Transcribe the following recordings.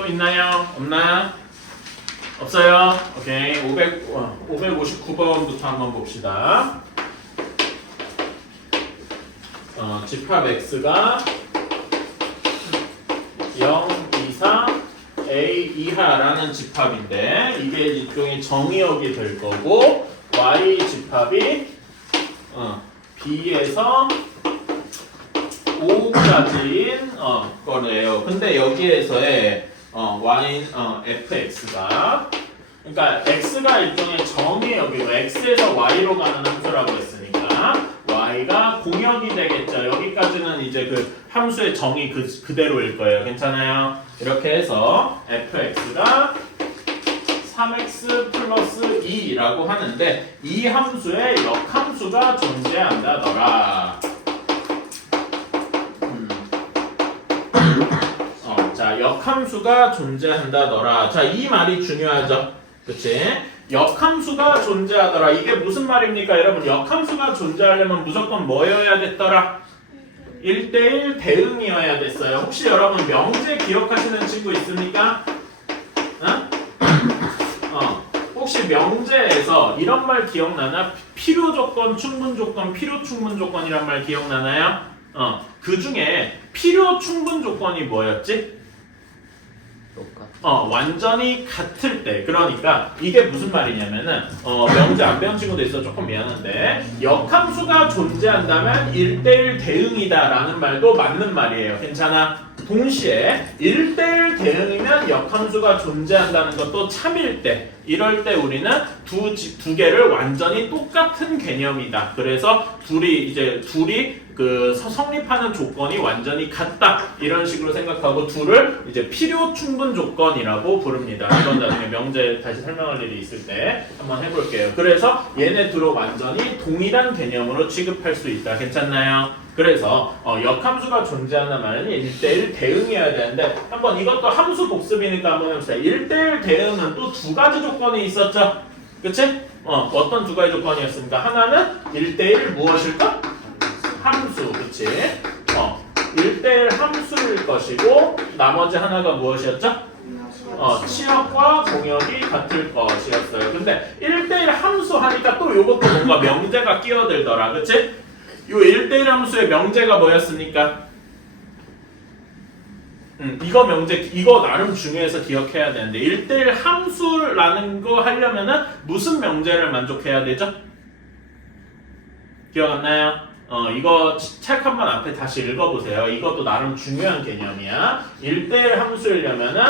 또 있나요? 없나? 없어요? 오케이. 559번부터 한번 봅시다. 집합 x가 0, 2, 4, a 이하라는 집합인데 이게 일종의 정의역이 될 거고 y 집합이 b에서 5까지인 거래요. 근데 여기에서의 y fx가 그러니까 x가 일종의 정의역이고 x에서 y로 가는 함수라고 했으니까 y가 공역이 되겠죠. 여기까지는 이제 그 함수의 정의 그대로일 거예요. 괜찮아요? 이렇게 해서 fx가 3x 플러스 2라고 하는데 이 함수에 역함수가 존재한다더라. 자, 역함수가 존재한다더라. 자, 이 말이 중요하죠. 그치? 역함수가 존재하더라. 이게 무슨 말입니까? 여러분, 역함수가 존재하려면 무조건 뭐여야 됐더라? 1대1 대응이어야 됐어요. 혹시 여러분 명제 기억하시는 친구 있습니까? 혹시 명제에서 이런 말 기억나나? 필요 조건, 충분 조건, 필요 충분 조건이란 말 기억나나요? 그 중에 필요 충분 조건이 뭐였지? 완전히 같을 때. 그러니까 이게 무슨 말이냐면은 명제 안 배운 친구도 있어 조금 미안한데 역함수가 존재한다면 1대1 대응이다 라는 말도 맞는 말이에요. 괜찮아? 동시에 1대1 대응이면 역함수가 존재한다는 것도 참일 때 이럴 때 우리는 두 개를 완전히 똑같은 개념이다. 그래서 둘이 그 성립하는 조건이 완전히 같다. 이런 식으로 생각하고 둘을 이제 필요 충분 조건이라고 부릅니다. 이건 나중에 명제 다시 설명할 일이 있을 때 한번 해볼게요. 그래서 얘네 둘을 완전히 동일한 개념으로 취급할 수 있다. 괜찮나요? 그래서 역함수가 존재하는 말은 1대1 대응이어야 되는데 한번 이것도 함수 복습이니까 한번 해봅시다. 1대1 대응은 또 두 가지 조건이 있었죠? 그치? 어떤 두 가지 조건이었습니까? 하나는 1대1 무엇일까? 함수, 그치? 1대1 함수일 것이고 나머지 하나가 무엇이었죠? 치역과 공역이 같을 것이었어요. 근데 1대1 함수 하니까 또 요것도 뭔가 명제가 끼어들더라. 그치? 요 1대1 함수의 명제가 뭐였습니까? 이거 나름 중요해서 기억해야 되는데 1대1 함수라는 거 하려면은 무슨 명제를 만족해야 되죠? 기억 안 나요? 이거 책 한번 앞에 다시 읽어보세요. 이것도 나름 중요한 개념이야. 1대1 함수이려면은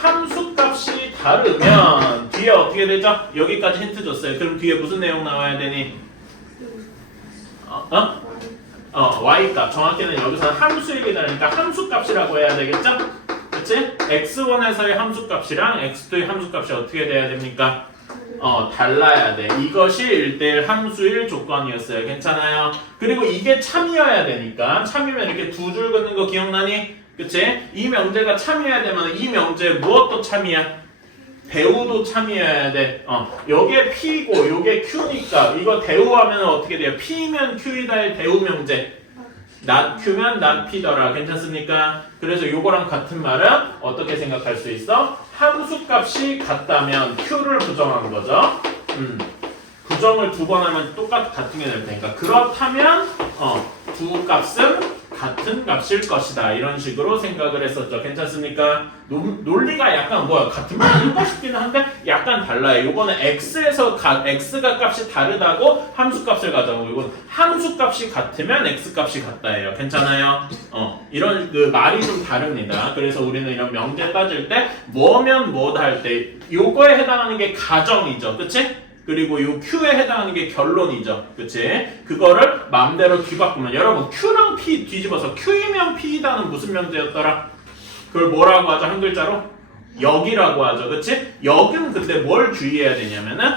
함수값이 다르면 뒤에 어떻게 되죠? 여기까지 힌트 줬어요. 그럼 뒤에 무슨 내용 나와야 되니? y값. 정확히는 여기서 함수이기 때문에 함수값이라고 해야 되겠죠? 그치? x1에서의 함수값이랑 x2의 함수값이 어떻게 돼야 됩니까? 달라야 돼. 이것이 1대1 함수일 조건이었어요. 괜찮아요? 그리고 이게 참이어야 되니까 참이면 이렇게 두 줄 긋는 거 기억나니? 그치? 이 명제가 참이어야 되면 이 명제 무엇도 참이야? 대우도 참이어야 돼. 요게 P고 요게 Q니까 이거 대우하면 어떻게 돼요? P면 Q이다의 대우 명제. not Q면 not P더라. 괜찮습니까? 그래서 요거랑 같은 말은 어떻게 생각할 수 있어? 함수값이 같다면 Q를 부정한 거죠. 부정을 두 번 하면 같은 게 될 테니까 그렇다면 두 값은 같은 값일 것이다. 이런 식으로 생각을 했었죠. 괜찮습니까? 논리가 약간 같은 말인가 싶기는 한데 약간 달라요. 이거는 x에서 x가 값이 다르다고 함수값을 가져오고 이건 함수값이 같으면 x값이 같다예요. 괜찮아요? 이런 그 말이 좀 다릅니다. 그래서 우리는 이런 명제 따질 때 뭐면 뭐다 할 때 요거에 해당하는 게 가정이죠. 그치? 그리고 요 Q에 해당하는 게 결론이죠. 그치? 그거를 마음대로 뒤바꾸면 여러분 Q랑 P 뒤집어서 Q이면 P이다는 무슨 명제였더라? 그걸 뭐라고 하죠? 한 글자로? 역이라고 하죠. 그치? 역은 근데 뭘 주의해야 되냐면은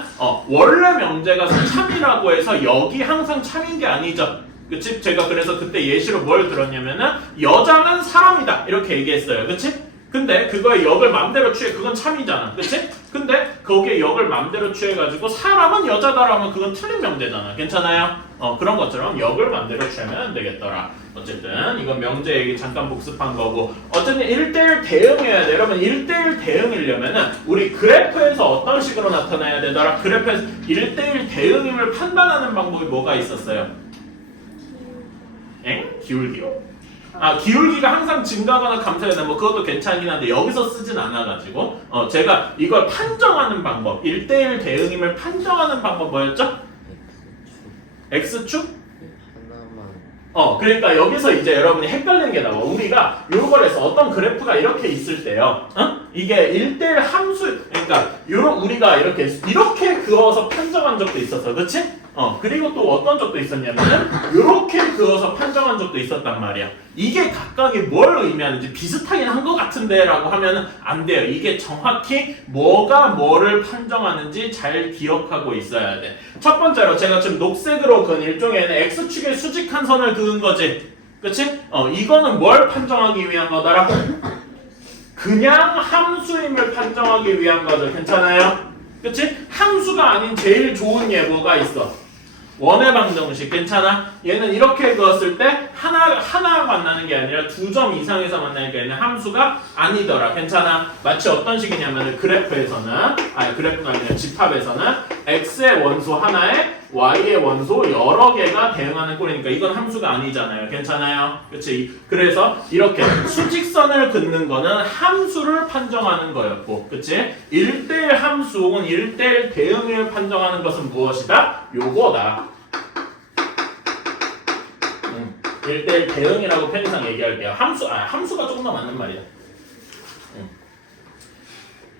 원래 명제가 참이라고 해서 역이 항상 참인 게 아니죠. 그치? 제가 그래서 그때 예시로 뭘 들었냐면은 여자는 사람이다 이렇게 얘기했어요. 그치? 근데 그거에 역을 맘대로 취해 그건 참이잖아. 그치? 근데 거기에 역을 맘대로 취해가지고 사람은 여자다라면 그건 틀린 명제잖아. 괜찮아요? 그런 것처럼 역을 맘대로 취하면 안 되겠더라. 어쨌든 이건 명제 얘기 잠깐 복습한 거고 어쨌든 1대1 대응해야 돼. 여러분 1대1 대응이려면은 우리 그래프에서 어떤 식으로 나타나야 되더라? 그래프에서 1대1 대응임을 판단하는 방법이 뭐가 있었어요? 기울기요. 기울기가 항상 증가하거나 감소해야 돼. 뭐 그것도 괜찮긴 한데 여기서 쓰진 않아가지고 제가 이걸 판정하는 방법 1대1 대응임을 판정하는 방법 뭐였죠? X축? 그러니까 여기서 이제 여러분이 헷갈리는 게 나와. 우리가 요걸 해서 어떤 그래프가 이렇게 있을 때요. 이게 1대1 함수, 그러니까 우리가 이렇게 그어서 판정한 적도 있었어. 그치? 그리고 또 어떤 적도 있었냐면은 이렇게 그어서 판정한 적도 있었단 말이야. 이게 각각이 뭘 의미하는지 비슷하긴 한 것 같은데 라고 하면은 안 돼요. 이게 정확히 뭐가 뭐를 판정하는지 잘 기억하고 있어야 돼. 첫 번째로 제가 지금 녹색으로 그은 일종의 X축에 수직한 선을 그은 거지. 그치? 이거는 뭘 판정하기 위한 거더라? 그냥 함수임을 판정하기 위한 거죠. 괜찮아요? 그치? 함수가 아닌 제일 좋은 예보가 있어. 원의 방정식 괜찮아? 얘는 이렇게 그었을 때 하나 만나는 게 아니라 2점 이상에서 만나니까 얘는 함수가 아니더라. 괜찮아? 마치 어떤 식이냐면 그래프에서는 그래프가 아니라 집합에서는 x의 원소 하나에 y의 원소 여러 개가 대응하는 꼴이니까 이건 함수가 아니잖아요. 괜찮아요? 그치? 그래서 이렇게 수직선을 긋는 거는 함수를 판정하는 거였고, 그치? 1대1 함수 혹은 1대1 대응을 판정하는 것은 무엇이다? 요거다. 1대1 대응이라고 편의상 얘기할게요. 함수가 조금 더 맞는 말이다.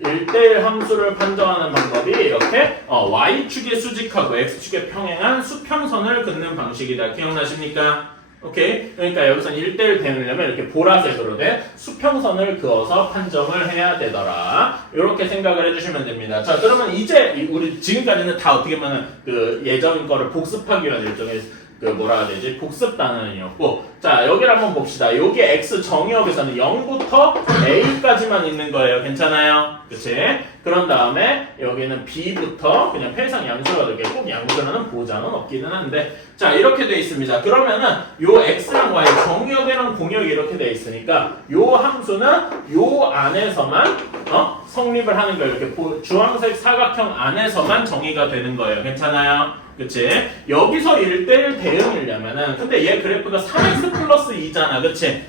1대1 함수를 판정하는 방법이 이렇게 y축에 수직하고 x축에 평행한 수평선을 긋는 방식이다. 기억나십니까? 오케이? 그러니까 여기서 1대1 대응이려면 이렇게 보라색으로 된 수평선을 그어서 판정을 해야 되더라. 이렇게 생각을 해주시면 됩니다. 자, 그러면 이제 우리 지금까지는 다 어떻게 보면 그 예전 거를 복습하기 위한 일종의 뭐라 해야 되지? 복습 단원이었고, 자 여기를 한번 봅시다. 여기 x 정의역에서는 0부터 a까지만 있는 거예요. 괜찮아요? 그치? 그런 다음에 여기는 b부터 그냥 폐상 양수가 되게 꼭 양수라는 보장은 없기는 한데, 자 이렇게 돼 있습니다. 그러면은 요 x랑 y 정의역이랑 공역이 이렇게 돼 있으니까 요 함수는 요 안에서만 성립을 하는 거예요. 이렇게 주황색 사각형 안에서만 정의가 되는 거예요. 괜찮아요? 그치? 여기서 1대1 대응이려면은, 근데 얘 그래프가 3x 플러스 2잖아. 그치?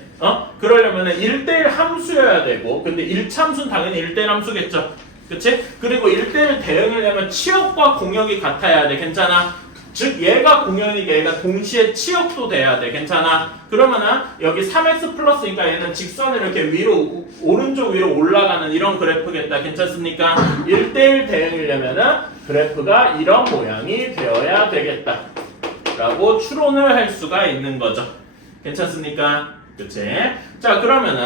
그러려면은 1대1 함수여야 되고, 근데 1차함수는 당연히 1대1 함수겠죠? 그치? 그리고 1대1 대응이려면 치역과 공역이 같아야 돼. 괜찮아? 즉 얘가 공역이니까 얘가 동시에 치역도 돼야 돼. 괜찮아? 그러면은 여기 3x 플러스니까 얘는 직선을 이렇게 위로 오른쪽 위로 올라가는 이런 그래프겠다. 괜찮습니까? 1대1 대응이려면은 그래프가 이런 모양이 되어야 되겠다 라고 추론을 할 수가 있는 거죠. 괜찮습니까? 그치? 자 그러면은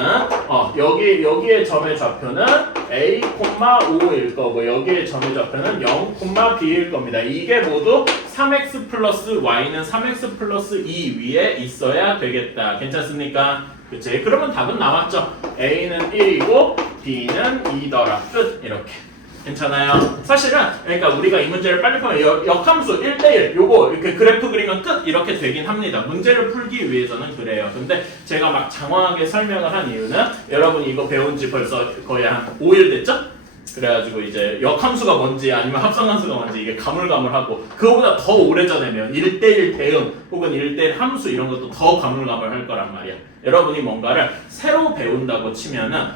여기의 점의 좌표는 a, 5일 거고 여기의 점의 좌표는 0, b일 겁니다. 이게 모두 3x 플러스 y는 3x 플러스 2 위에 있어야 되겠다. 괜찮습니까? 그치? 그러면 답은 나왔죠. a는 1이고 b는 2더라. 끝. 이렇게. 괜찮아요? 사실은 그러니까 우리가 이 문제를 빨리 풀면 역함수 1대1 요거 이렇게 그래프 그리면 끝 이렇게 되긴 합니다. 문제를 풀기 위해서는 그래요. 근데 제가 막 장황하게 설명을 한 이유는 여러분이 이거 배운 지 벌써 거의 한 5일 됐죠? 그래가지고 이제 역함수가 뭔지 아니면 합성함수가 뭔지 이게 가물가물하고, 그거보다 더 오래전에면 1대1 대응 혹은 1대1 함수 이런 것도 더 가물가물할 거란 말이야. 여러분이 뭔가를 새로 배운다고 치면은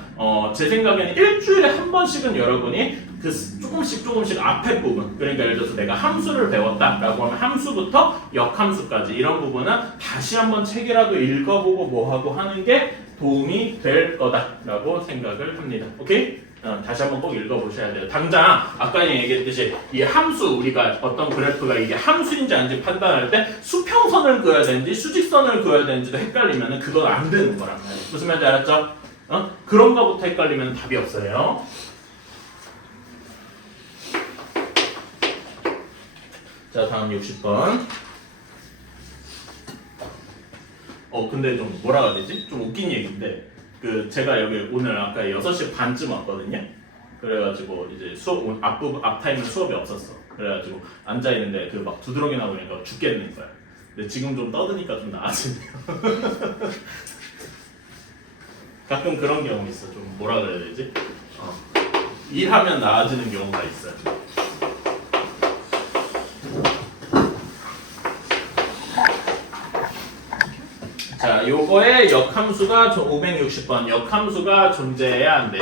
제 생각에는 일주일에 한 번씩은 여러분이 그 조금씩 앞에 부분, 그러니까 예를 들어서 내가 함수를 배웠다라고 하면 함수부터 역함수까지 이런 부분은 다시 한번 책이라도 읽어보고 뭐하고 하는 게 도움이 될 거다라고 생각을 합니다. 오케이? 다시 한번 꼭 읽어보셔야 돼요. 당장 아까 얘기했듯이 이 함수, 우리가 어떤 그래프가 이게 함수인지 아닌지 판단할 때 수평선을 그어야 되는지 수직선을 그어야 되는지도 헷갈리면 그건 안 되는 거란 말이에요. 무슨 말인지 알았죠? 그런 거부터 헷갈리면 답이 없어요. 자 다음 60번. 근데 좀 뭐라 해야 되지? 좀 웃긴 얘기인데, 제가 여기 오늘 아까 6시 반쯤 왔거든요. 그래가지고 이제 앞 타임은 수업이 없었어. 그래가지고 앉아있는데 막 두드러기 나보니까 죽겠는 거야. 근데 지금 좀 떠드니까 좀 나아지네요. 가끔 그런 경우 있어. 좀 뭐라 그래야 되지? 일하면 나아지는 경우가 있어요. 자, 요거의 역함수가 560번 역함수가 존재해야 한대요.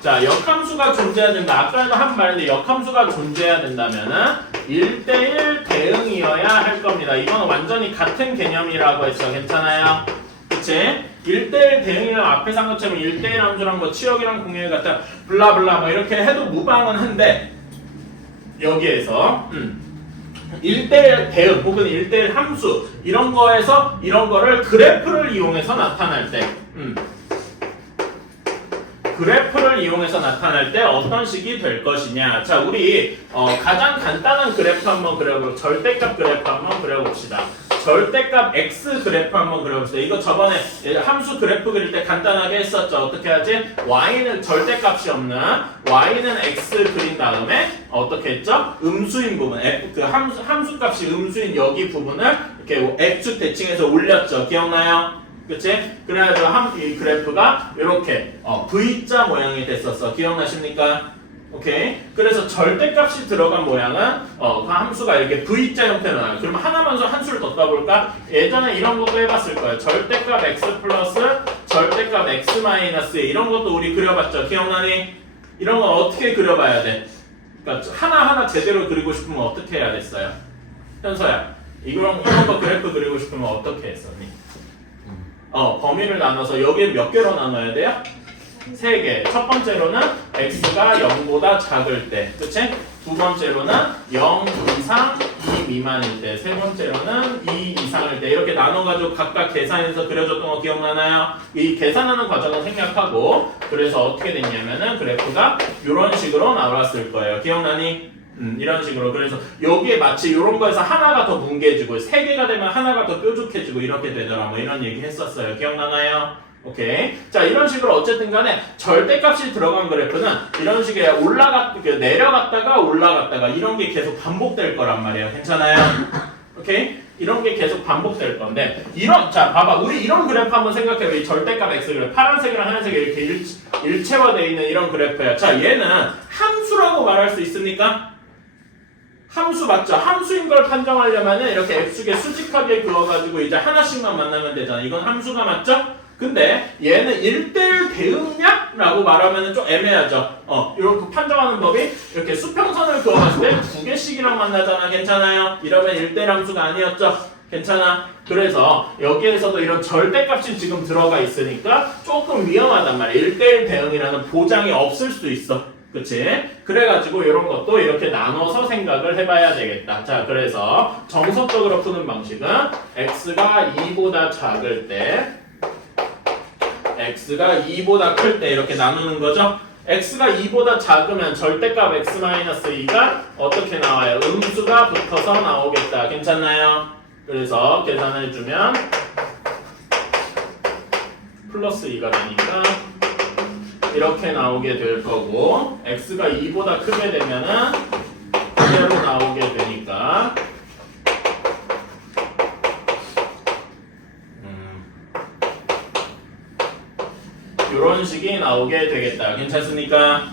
자, 역함수가 존재해야 된다. 아까도 한 말인데 역함수가 존재해야 된다면은 1대1 대응이어야 할 겁니다. 이건 완전히 같은 개념이라고 했어. 괜찮아요? 그치? 1대1 대응이랑 앞에서 한 것처럼 1대1 함수랑 뭐 치역이랑 공유에 같다 블라블라 뭐 이렇게 해도 무방은 한데 여기에서 1대1 대응 혹은 1대1 함수 이런 거에서 이런 거를 그래프를 이용해서 나타날 때 그래프를 이용해서 나타날 때 어떤 식이 될 것이냐. 자, 우리 가장 간단한 그래프 한번 그려보고 절대값 그래프 한번 그려봅시다. 절대값 x 그래프 한번 그려봅시다. 이거 저번에 함수 그래프 그릴 때 간단하게 했었죠. 어떻게 하지? y는 절대값이 없는 y는 x 그린 다음에 어떻게 했죠? 음수인 부분, 그 함수값이 음수인 여기 부분을 이렇게 x축 대칭해서 올렸죠. 기억나요? 그치? 그래가지고 이 그래프가 이렇게 V자 모양이 됐었어. 기억나십니까? 오케이. 그래서 절대값이 들어간 모양은 그 함수가 이렇게 V자 형태로 나와요. 그럼 하나만 한 수를 더 까볼까? 예전에 이런 것도 해봤을 거예요. 절대값 x 플러스 절대값 x 마이너스 이런 것도 우리 그려봤죠. 기억나니? 이런 건 어떻게 그려봐야 돼? 그러니까 하나하나 제대로 그리고 싶으면 어떻게 해야 됐어요? 현서야, 이런 거 그래프 그리고 싶으면 어떻게 했었니? 범위를 나눠서 여기에 몇 개로 나눠야 돼요? 3개. 첫 번째로는 x가 0보다 작을 때, 그치? 두 번째로는 0 이상 2 미만일 때, 세 번째로는 2 이상일 때 이렇게 나눠가지고 각각 계산해서 그려줬던 거 기억나나요? 이 계산하는 과정을 생략하고 그래서 어떻게 됐냐면은 그래프가 이런 식으로 나왔을 거예요. 기억나니? 이런 식으로. 그래서 여기에 마치 이런 거에서 하나가 더 뭉개지고 3개가 되면 하나가 더 뾰족해지고 이렇게 되더라 뭐 이런 얘기 했었어요. 기억나나요? 오케이. 자, 이런 식으로 어쨌든 간에 절대값이 들어간 그래프는 이런 식의 내려갔다가 올라갔다가 이런 게 계속 반복될 거란 말이에요. 괜찮아요? 오케이? 이런 게 계속 반복될 건데 자, 봐봐. 우리 이런 그래프 한번 생각해요. 이 절대값 x 그래프 파란색이랑 하얀색이 이렇게 일체화되어 있는 이런 그래프예요. 자, 얘는 함수라고 말할 수 있습니까? 함수 맞죠? 함수인 걸 판정하려면 이렇게 x축에 수직하게 그어가지고 이제 하나씩만 만나면 되잖아. 이건 함수가 맞죠? 근데 얘는 1대1 대응냐? 라고 말하면 좀 애매하죠. 이렇게 판정하는 법이 이렇게 수평선을 그어봤을 때 2개씩이랑 만나잖아. 괜찮아요? 이러면 1대1 함수가 아니었죠? 괜찮아? 그래서 여기에서도 이런 절대값이 지금 들어가 있으니까 조금 위험하단 말이야. 1대1 대응이라는 보장이 없을 수 있어. 그치? 그래가지고 이런 것도 이렇게 나눠서 생각을 해봐야 되겠다. 자, 그래서 정석적으로 푸는 방식은 x가 2보다 작을 때 x가 2보다 클 때 이렇게 나누는 거죠. x가 2보다 작으면 절대값 x-2가 어떻게 나와요? 음수가 붙어서 나오겠다. 괜찮나요? 그래서 계산해주면 플러스 2가 되니까 이렇게 나오게 될 거고 x가 2보다 크게 되면은 그대로 나오게 되니까 이런 식이 나오게 되겠다. 괜찮습니까?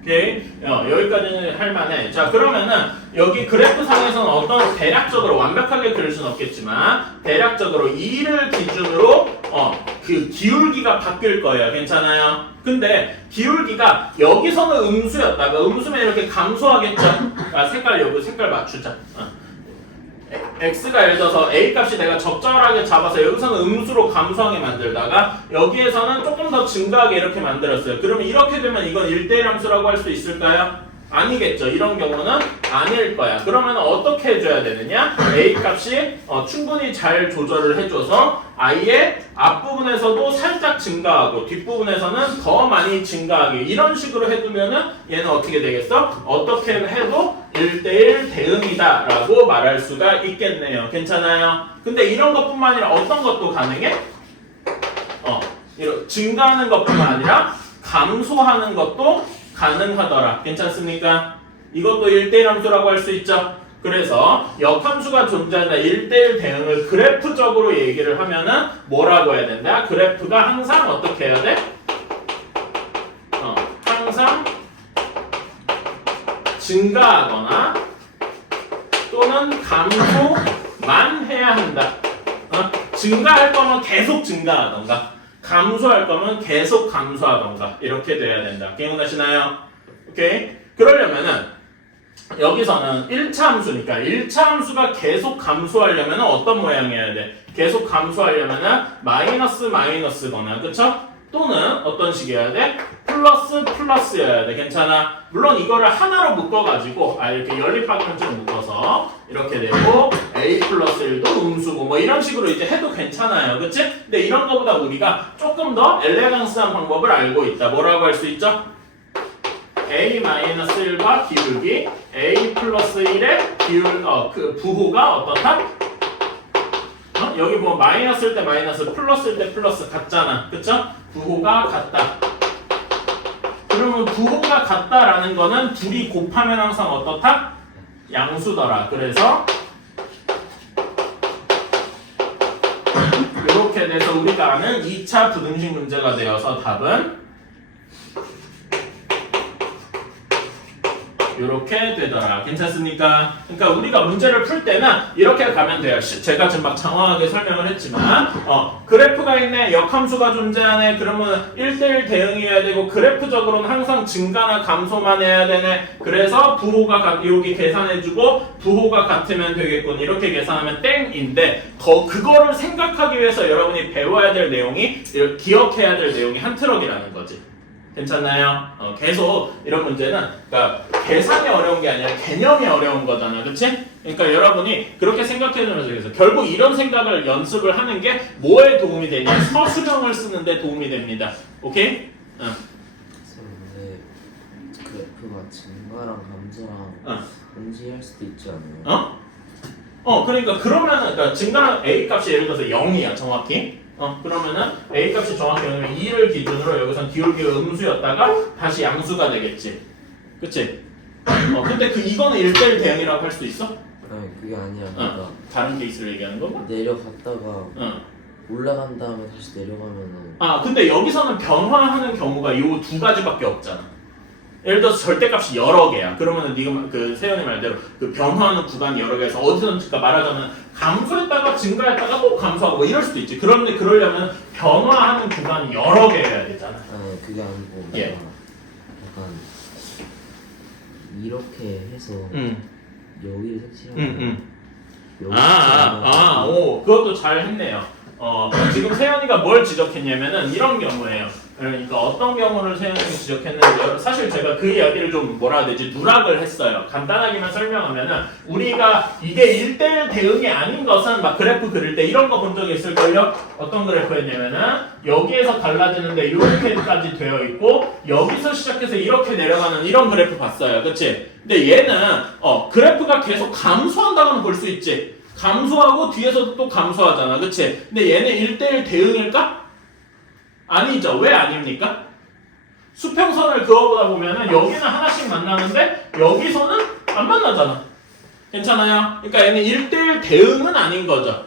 오케이? 여기까지는 할만해. 자, 그러면은 여기 그래프 상에서는 어떤 대략적으로 완벽하게 그릴 수는 없겠지만 대략적으로 2를 기준으로 그 기울기가 바뀔 거예요. 괜찮아요? 근데 기울기가 여기서는 음수였다가 음수면 이렇게 감소하겠죠? 여기 색깔 맞추자. x가 예를 들어서 a 값이 내가 적절하게 잡아서 여기서는 음수로 감소하게 만들다가 여기에서는 조금 더 증가하게 이렇게 만들었어요. 그러면 이렇게 되면 이건 1대1 함수라고 할 수 있을까요? 아니겠죠. 이런 경우는 아닐 거야. 그러면 어떻게 해줘야 되느냐? a 값이 충분히 잘 조절을 해줘서 i의 앞부분에서도 살짝 증가하고 뒷부분에서는 더 많이 증가하게 이런 식으로 해두면은 얘는 어떻게 되겠어? 어떻게 해도 1대1 대응이다 라고 말할 수가 있겠네요. 괜찮아요? 근데 이런 것뿐만 아니라 어떤 것도 가능해? 증가하는 것뿐만 아니라 감소하는 것도 가능하더라. 괜찮습니까? 이것도 1대1 함수라고 할 수 있죠. 그래서 역함수가 존재한다. 1대1 대응을 그래프적으로 얘기를 하면은 뭐라고 해야 된다? 그래프가 항상 어떻게 해야 돼? 항상 증가하거나 또는 감소만 해야 한다. 증가할 거면 계속 증가하던가 감소할 거면 계속 감소하던가 이렇게 돼야 된다. 기억나시나요? 오케이? 그러려면은 여기서는 1차 함수니까 1차 함수가 계속 감소하려면 어떤 모양이어야 돼? 계속 감소하려면 마이너스거나 그쵸? 또는 어떤 식이어야 돼? 플러스여야 돼. 괜찮아? 물론 이거를 하나로 묶어가지고 이렇게 연립방정식으로 묶어서 이렇게 되고 a 플러스 1도 음수고 뭐 이런 식으로 이제 해도 괜찮아요. 그치? 근데 이런 거보다 우리가 조금 더 엘레강스한 방법을 알고 있다. 뭐라고 할 수 있죠? a 마이너스 1과 기울기 a 플러스 1의 그 부호가 어떻다? 여기 뭐 마이너스일 때 마이너스, 플러스일 때 플러스 같잖아. 그쵸? 부호가 같다. 그러면 부호가 같다라는 거는 둘이 곱하면 항상 어떻다? 양수더라. 그래서 이렇게 돼서 우리가 아는 2차 부등식 문제가 되어서 답은 이렇게 되더라. 괜찮습니까? 그러니까 우리가 문제를 풀 때는 이렇게 가면 돼요. 제가 지금 막 장황하게 설명을 했지만 그래프가 있네, 역함수가 존재하네. 그러면 1대1 대응이어야 되고 그래프적으로는 항상 증가나 감소만 해야 되네. 그래서 부호가 여기 계산해주고 부호가 같으면 되겠군. 이렇게 계산하면 땡인데 그거를 생각하기 위해서 여러분이 배워야 될 내용이, 기억해야 될 내용이 한 트럭이라는 거지. 괜찮나요? 계속 이런 문제는 그러니까 계산이 어려운 게 아니라 개념이 어려운 거잖아. 그치? 그러니까 여러분이 그렇게 생각해주면서 그래서 결국 이런 생각을 연습을 하는 게 뭐에 도움이 되냐? 서술형을 쓰는데 도움이 됩니다. 오케이? 근데 그래프가 증가랑 감소랑 동시에 할 수도 있지 않나요? 그러니까 그러면은 증가는 a 값이 예를 들어서 0이야 정확히. 그러면은 a 값이 정확히 0이면 2를 기준으로 여기선 기울기가 음수였다가 다시 양수가 되겠지. 그치? 근데 이거는 1대1 대응이라고 할 수 있어? 아니 그게 아니야. 그러니까 다른 케이스를 얘기하는 건가? 내려갔다가 올라간 다음에 다시 내려가면은 근데 여기서는 변화하는 경우가 이 두 가지밖에 없잖아. 예를 들어서 절대값이 여러 개야. 그러면은 네가 세연이 말대로 변화하는 구간이 여러 개에서 어디서든 말하자면 감소했다가 증가했다가 또 감소하고 뭐 이럴 수도 있지. 그런데 그러려면 변화하는 구간이 여러 개여야 되잖아. 아니 그게 아니고 약간 이렇게 해서 여기를 색칠하면 그것도 잘 했네요. 지금 세연이가 뭘 지적했냐면은 이런 경우예요. 그러니까 어떤 경우를 세연이가 지적했는지 사실 제가 그 이야기를 좀 뭐라 해야 되지? 누락을 했어요. 간단하게만 설명하면은 우리가 이게 1대1 대응이 아닌 것은 막 그래프 그릴 때 이런 거 본 적이 있을걸요? 어떤 그래프였냐면은 여기에서 달라지는데 이렇게까지 되어 있고 여기서 시작해서 이렇게 내려가는 이런 그래프 봤어요. 그치? 근데 얘는 그래프가 계속 감소한다고는 볼 수 있지. 감소하고 뒤에서도 또 감소하잖아. 그치? 근데 얘네 1대1 대응일까? 아니죠. 왜 아닙니까? 수평선을 그어보다 보면은 여기는 하나씩 만나는데 여기서는 안 만나잖아. 괜찮아요? 그러니까 얘는 1대1 대응은 아닌 거죠.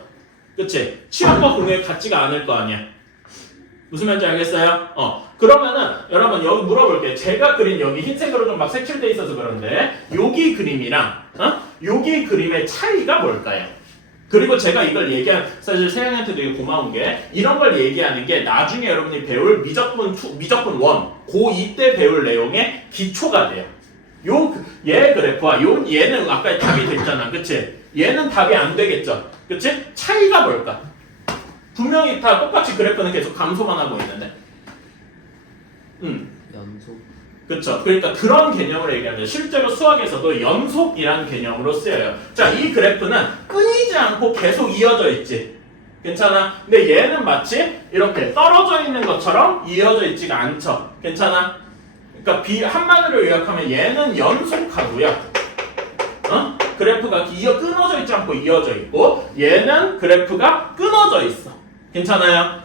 그치? 치역과 공역이 같지가 않을 거 아니야. 무슨 말인지 알겠어요? 그러면은 여러분 여기 물어볼게요. 제가 그린 여기 흰색으로 좀 막 색칠돼 있어서 그런데 여기 그림이랑 여기 그림의 차이가 뭘까요? 그리고 제가 이걸 사실 세영이한테 되게 고마운 게 이런 걸 얘기하는 게 나중에 여러분이 배울 미적분 1, 고2 때 배울 내용의 기초가 돼요. 얘 그래프와 얘는 아까 답이 됐잖아. 그치? 얘는 답이 안 되겠죠. 그치? 차이가 뭘까? 분명히 다 똑같이 그래프는 계속 감소만 하고 있는데. 연속. 그렇죠. 그러니까 그런 개념으로 얘기하면 실제로 수학에서도 연속이라는 개념으로 쓰여요. 자, 이 그래프는 끊이지 않고 계속 이어져 있지. 괜찮아? 근데 얘는 마치 이렇게 떨어져 있는 것처럼 이어져 있지가 않죠. 괜찮아? 그러니까 한마디로 요약하면 얘는 연속하고요. 그래프가 끊어져 있지 않고 이어져 있고 얘는 그래프가 끊어져 있어. 괜찮아요?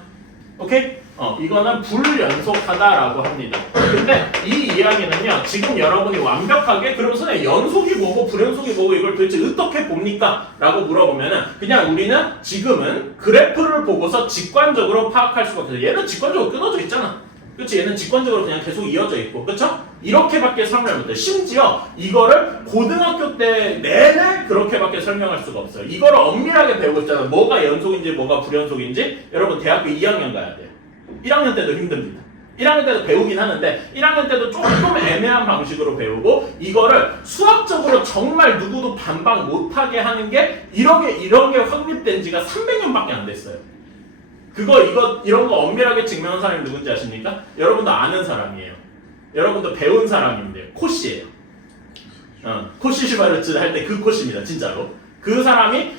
오케이? 이거는 불연속하다라고 합니다. 근데 이 이야기는요, 지금 여러분이 완벽하게 그럼 선생님 연속이 뭐고 불연속이 뭐고 이걸 도대체 어떻게 봅니까? 라고 물어보면은 그냥 우리는 지금은 그래프를 보고서 직관적으로 파악할 수가 없어요. 얘는 직관적으로 끊어져 있잖아. 그치? 얘는 직관적으로 그냥 계속 이어져 있고, 그쵸? 이렇게밖에 설명을 못해. 심지어 이거를 고등학교 때 내내 그렇게밖에 설명할 수가 없어요. 이거를 엄밀하게 배우고 있잖아. 뭐가 연속인지 뭐가 불연속인지 여러분 대학교 2학년 가야 돼요. 1학년 때도 힘듭니다. 1학년 때도 배우긴 하는데 1학년 때도 조금 애매한 방식으로 배우고 이거를 수학적으로 정말 누구도 반박 못하게 하는 게 이런 게 확립된 지가 300년밖에 안 됐어요. 이런 거 엄밀하게 증명한 사람이 누군지 아십니까? 여러분도 아는 사람이에요. 여러분도 배운 사람인데 코시예요. 코시 슈바르츠 할 때 그 코시입니다. 진짜로. 그 사람이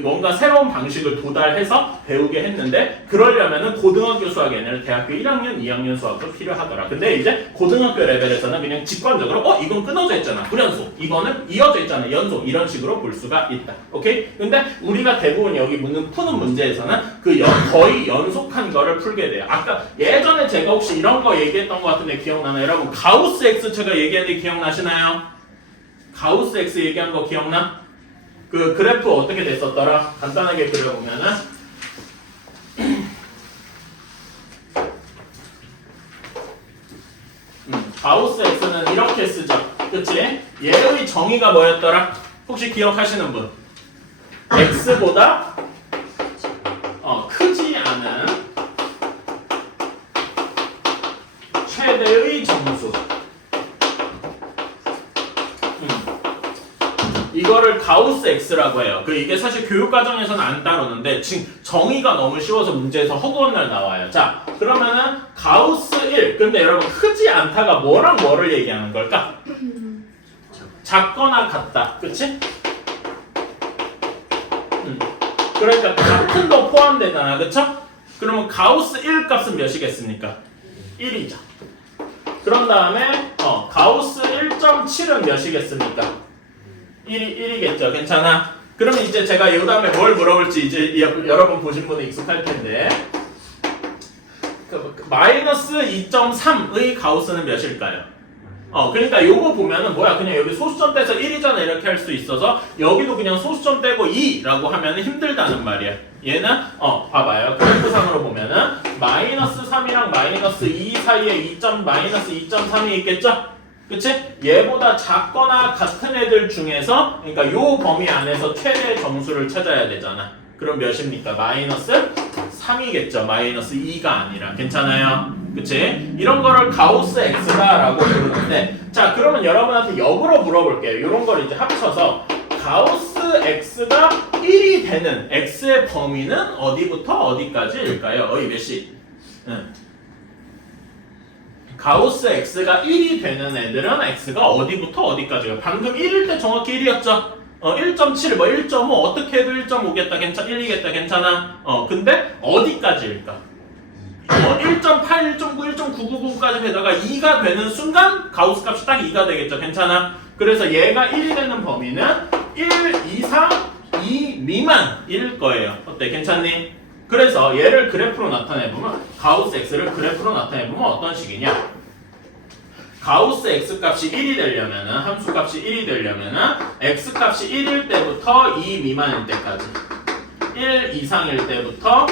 뭔가 새로운 방식을 도달해서 배우게 했는데 그러려면은 고등학교 수학이 아니라 대학교 1학년, 2학년 수학도 필요하더라. 근데 이제 고등학교 레벨에서는 그냥 직관적으로 이건 끊어져 있잖아. 불연속. 이거는 이어져 있잖아. 연속. 이런 식으로 볼 수가 있다. 오케이? 근데 우리가 대부분 여기 푸는 문제에서는 거의 연속한 거를 풀게 돼요. 아까 예전에 제가 혹시 이런 거 얘기했던 것 같은데 기억나나요? 여러분 가우스 X 제가 얘기했는데 기억나시나요? 가우스 X 얘기한 거 기억나? 그 그래프 어떻게 됐었더라? 간단하게 그려보면은 가우스 X는 이렇게 쓰죠. 그치? 얘의 정의가 뭐였더라? 혹시 기억하시는 분? X보다 크지 않은 최대의 정수. 이거를 가우스 X라고 해요. 이게 사실 교육 과정에서는 안 다루는데 지금 정의가 너무 쉬워서 문제에서 허구한 날 나와요. 자, 그러면은 가우스 1. 근데 여러분 크지 않다가 뭐랑 뭐를 얘기하는 걸까? 작거나 같다. 그치? 그러니까 같은 거 포함되잖아. 그쵸? 그러면 가우스 1 값은 몇이겠습니까? 1이죠. 그런 다음에 가우스 1.7은 몇이겠습니까? 1이겠죠. 괜찮아? 그러면 이제 제가 이 다음에 뭘 물어볼지 이제 여러분 보신 분은 익숙할 텐데 마이너스 2.3의 가우스는 몇일까요? 그러니까 요거 보면은 뭐야 그냥 여기 소수점 떼서 1이잖아 이렇게 할 수 있어서 여기도 그냥 소수점 떼고 2라고 하면은 힘들다는 말이야. 얘는 봐봐요. 그래프상으로 보면은 마이너스 3이랑 마이너스 2 사이에 마이너스 2.3이 있겠죠? 그치? 얘보다 작거나 같은 애들 중에서 그러니까 요 범위 안에서 최대 정수를 찾아야 되잖아. 그럼 몇입니까? 마이너스 3이겠죠. 마이너스 2가 아니라. 괜찮아요? 그치? 이런 거를 가우스 X다라고 부르는데 자 그러면 여러분한테 역으로 물어볼게요. 이런 걸 이제 합쳐서 가우스 X가 1이 되는 X의 범위는 어디부터 어디까지일까요? 몇 시? 가우스 X가 1이 되는 애들은 X가 어디부터 어디까지요? 방금 1일 때 정확히 1이었죠? 1.7, 1.5 어떻게 해도 1.5겠다, 1이겠다, 괜찮아? 근데 어디까지일까? 1.8, 1.9, 1.999까지 되다가 2가 되는 순간 가우스 값이 딱 2가 되겠죠, 괜찮아? 그래서 얘가 1이 되는 범위는 1 이상 2 미만일 거예요. 어때, 괜찮니? 그래서 얘를 그래프로 나타내보면 가우스 X를 그래프로 나타내보면 어떤 식이냐 가우스 X 값이 1이 되려면은 함수 값이 1이 되려면은 X 값이 1일 때부터 2 미만일 때까지 1 이상일 때부터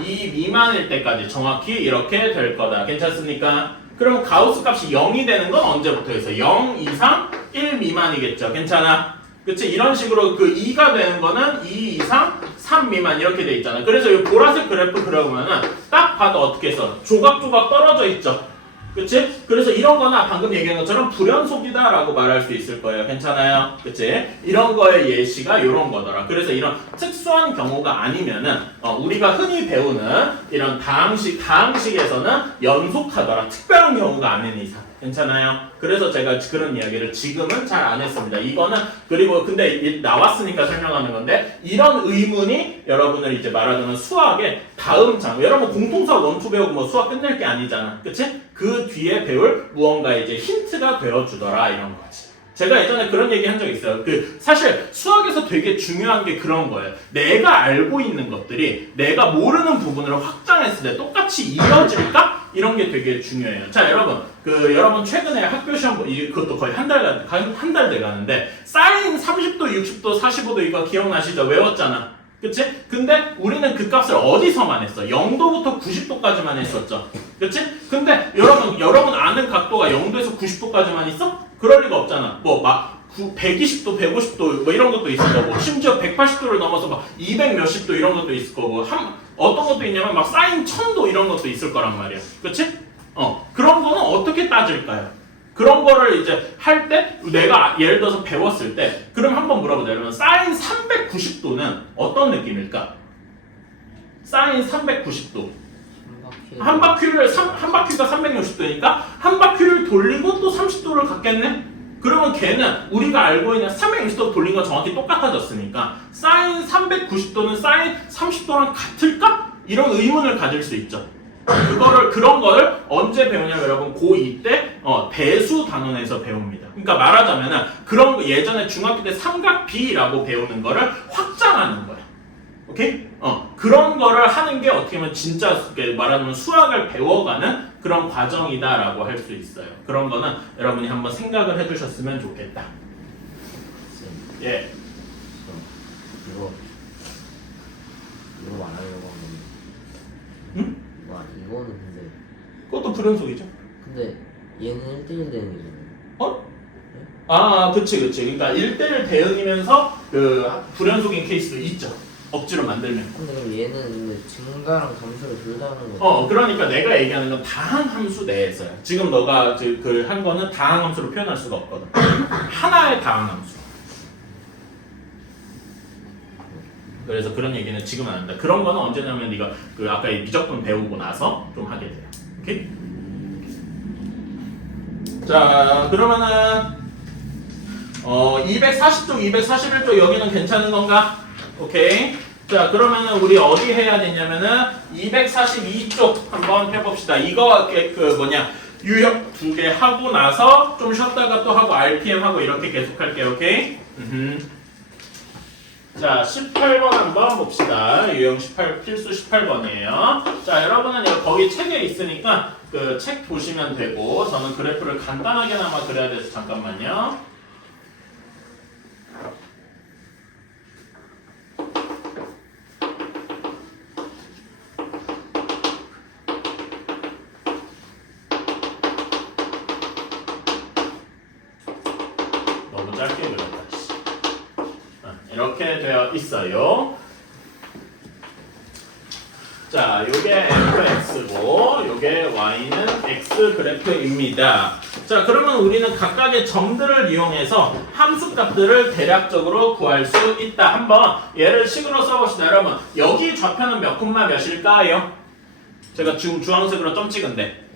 2 미만일 때까지 정확히 이렇게 될 거다. 괜찮습니까? 그럼 가우스 값이 0이 되는 건 언제부터 해서 0 이상 1 미만이겠죠. 괜찮아? 그치? 이런 식으로 2가 되는 거는 2 이상 3 미만 이렇게 돼 있잖아. 그래서 이 보라색 그래프 그려보면은 딱 봐도 어떻게 해서 조각조각 떨어져 있죠. 그치? 그래서 이런 거나 방금 얘기한 것처럼 불연속이다 라고 말할 수 있을 거예요. 괜찮아요? 그치? 이런 거의 예시가 이런 거더라. 그래서 이런 특수한 경우가 아니면은 우리가 흔히 배우는 이런 다항식에서는 연속하더라. 특별한 경우가 아닌 이상. 괜찮아요? 그래서 제가 그런 이야기를 지금은 잘 안 했습니다. 이거는 그리고 근데 나왔으니까 설명하는 건데 이런 의문이 여러분을 이제 말하자면 수학의 다음 장 여러분 공통수학 원투 배우고 뭐 수학 끝낼 게 아니잖아. 그치? 그 뒤에 배울 무언가 이제 힌트가 되어주더라 이런 거지. 제가 예전에 그런 얘기 한 적 있어요. 사실 수학에서 되게 중요한 게 그런 거예요. 내가 알고 있는 것들이 내가 모르는 부분을 확장했을 때 똑같이 이어질까? 이런 게 되게 중요해요. 자, 여러분, 여러분 최근에 학교 시험, 그것도 거의 한 달 돼가는데, 사인 30도, 60도, 45도 이거 기억나시죠? 외웠잖아. 그치? 근데 우리는 그 값을 어디서만 했어? 0도부터 90도까지만 했었죠. 그치? 근데 여러분 아는 각도가 0도에서 90도까지만 있어? 그럴 리가 없잖아. 막 120도, 150도 뭐 이런 것도 있을 거고, 심지어 180도를 넘어서 막 200 몇십 도 이런 것도 있을 거고, 어떤 것도 있냐면 막 사인 1000도 이런 것도 있을 거란 말이야. 그치? 그런 거는 어떻게 따질까요? 그런 거를 이제 할 때 내가 예를 들어서 배웠을 때 그럼 한번 물어보자. 그러면 사인 390도는 어떤 느낌일까? 사인 390도 한 바퀴가 360도니까 한 바퀴를 돌리고 또 30도를 갖겠네? 그러면 걔는 우리가 알고 있는 360도 돌린 건 정확히 똑같아졌으니까 사인 390도는 사인 30도랑 같을까? 이런 의문을 가질 수 있죠. 그런 거를 언제 배우냐면 여러분 고2 때 대수 단원에서 배웁니다. 그러니까 말하자면은 그런 거 예전에 중학교 때 삼각비라고 배우는 거를 확장하는 거야. 오케이? 그런 거를 하는 게 어떻게 보면 진짜 말하자면 수학을 배워가는 그런 과정이다라고 할 수 있어요. 그런 거는 여러분이 한번 생각을 해주셨으면 좋겠다. 예. 이거 말하려고 하는 건데. 응? 이거는 근데. 그것도 불연속이죠. 근데 얘는 1대1 되는 거잖아요. 네? 그치. 그러니까 1대1 대응이면서 불연속인 케이스도 있죠. 억지로 만들면. 근데 그럼 얘는 증가랑 감소를 둘 다 하는 거죠? 그러니까 내가 얘기하는 건 다항 함수 내에서야. 지금 너가 한 거는 다항 함수로 표현할 수가 없거든. 하나의 다항 함수. 그래서 그런 얘기는 지금은 안 한다. 그런 거는 언제냐면 네가 아까 이 미적분 배우고 나서 좀 하게 돼요. 오케이? 자, 그러면은 240쪽, 241쪽 여기는 괜찮은 건가? 오케이. 자, 그러면은 우리 어디 해야 되냐면은 242쪽 한번 해봅시다. 이거 유형 2개 하고 나서 좀 쉬었다가 또 하고 RPM 하고 이렇게 계속 할게요. 오케이? 자, 18번 한번 봅시다. 유형 18 필수 18번이에요. 자, 여러분은 거기 책에 있으니까 그 책 보시면 되고 저는 그래프를 간단하게나마 그려야 돼서 잠깐만요. 너무 짧게 그렸다. 이렇게 되어 있어요. 자, 요게 fx고 요게 y는 x 그래프입니다. 자, 그러면 우리는 각각의 점들을 이용해서 함수값들을 대략적으로 구할 수 있다. 한번 얘를 식으로 써봅시다. 여러분, 여기 좌표는 몇 콤마 몇일까요? 제가 지금 주황색으로 점 찍은데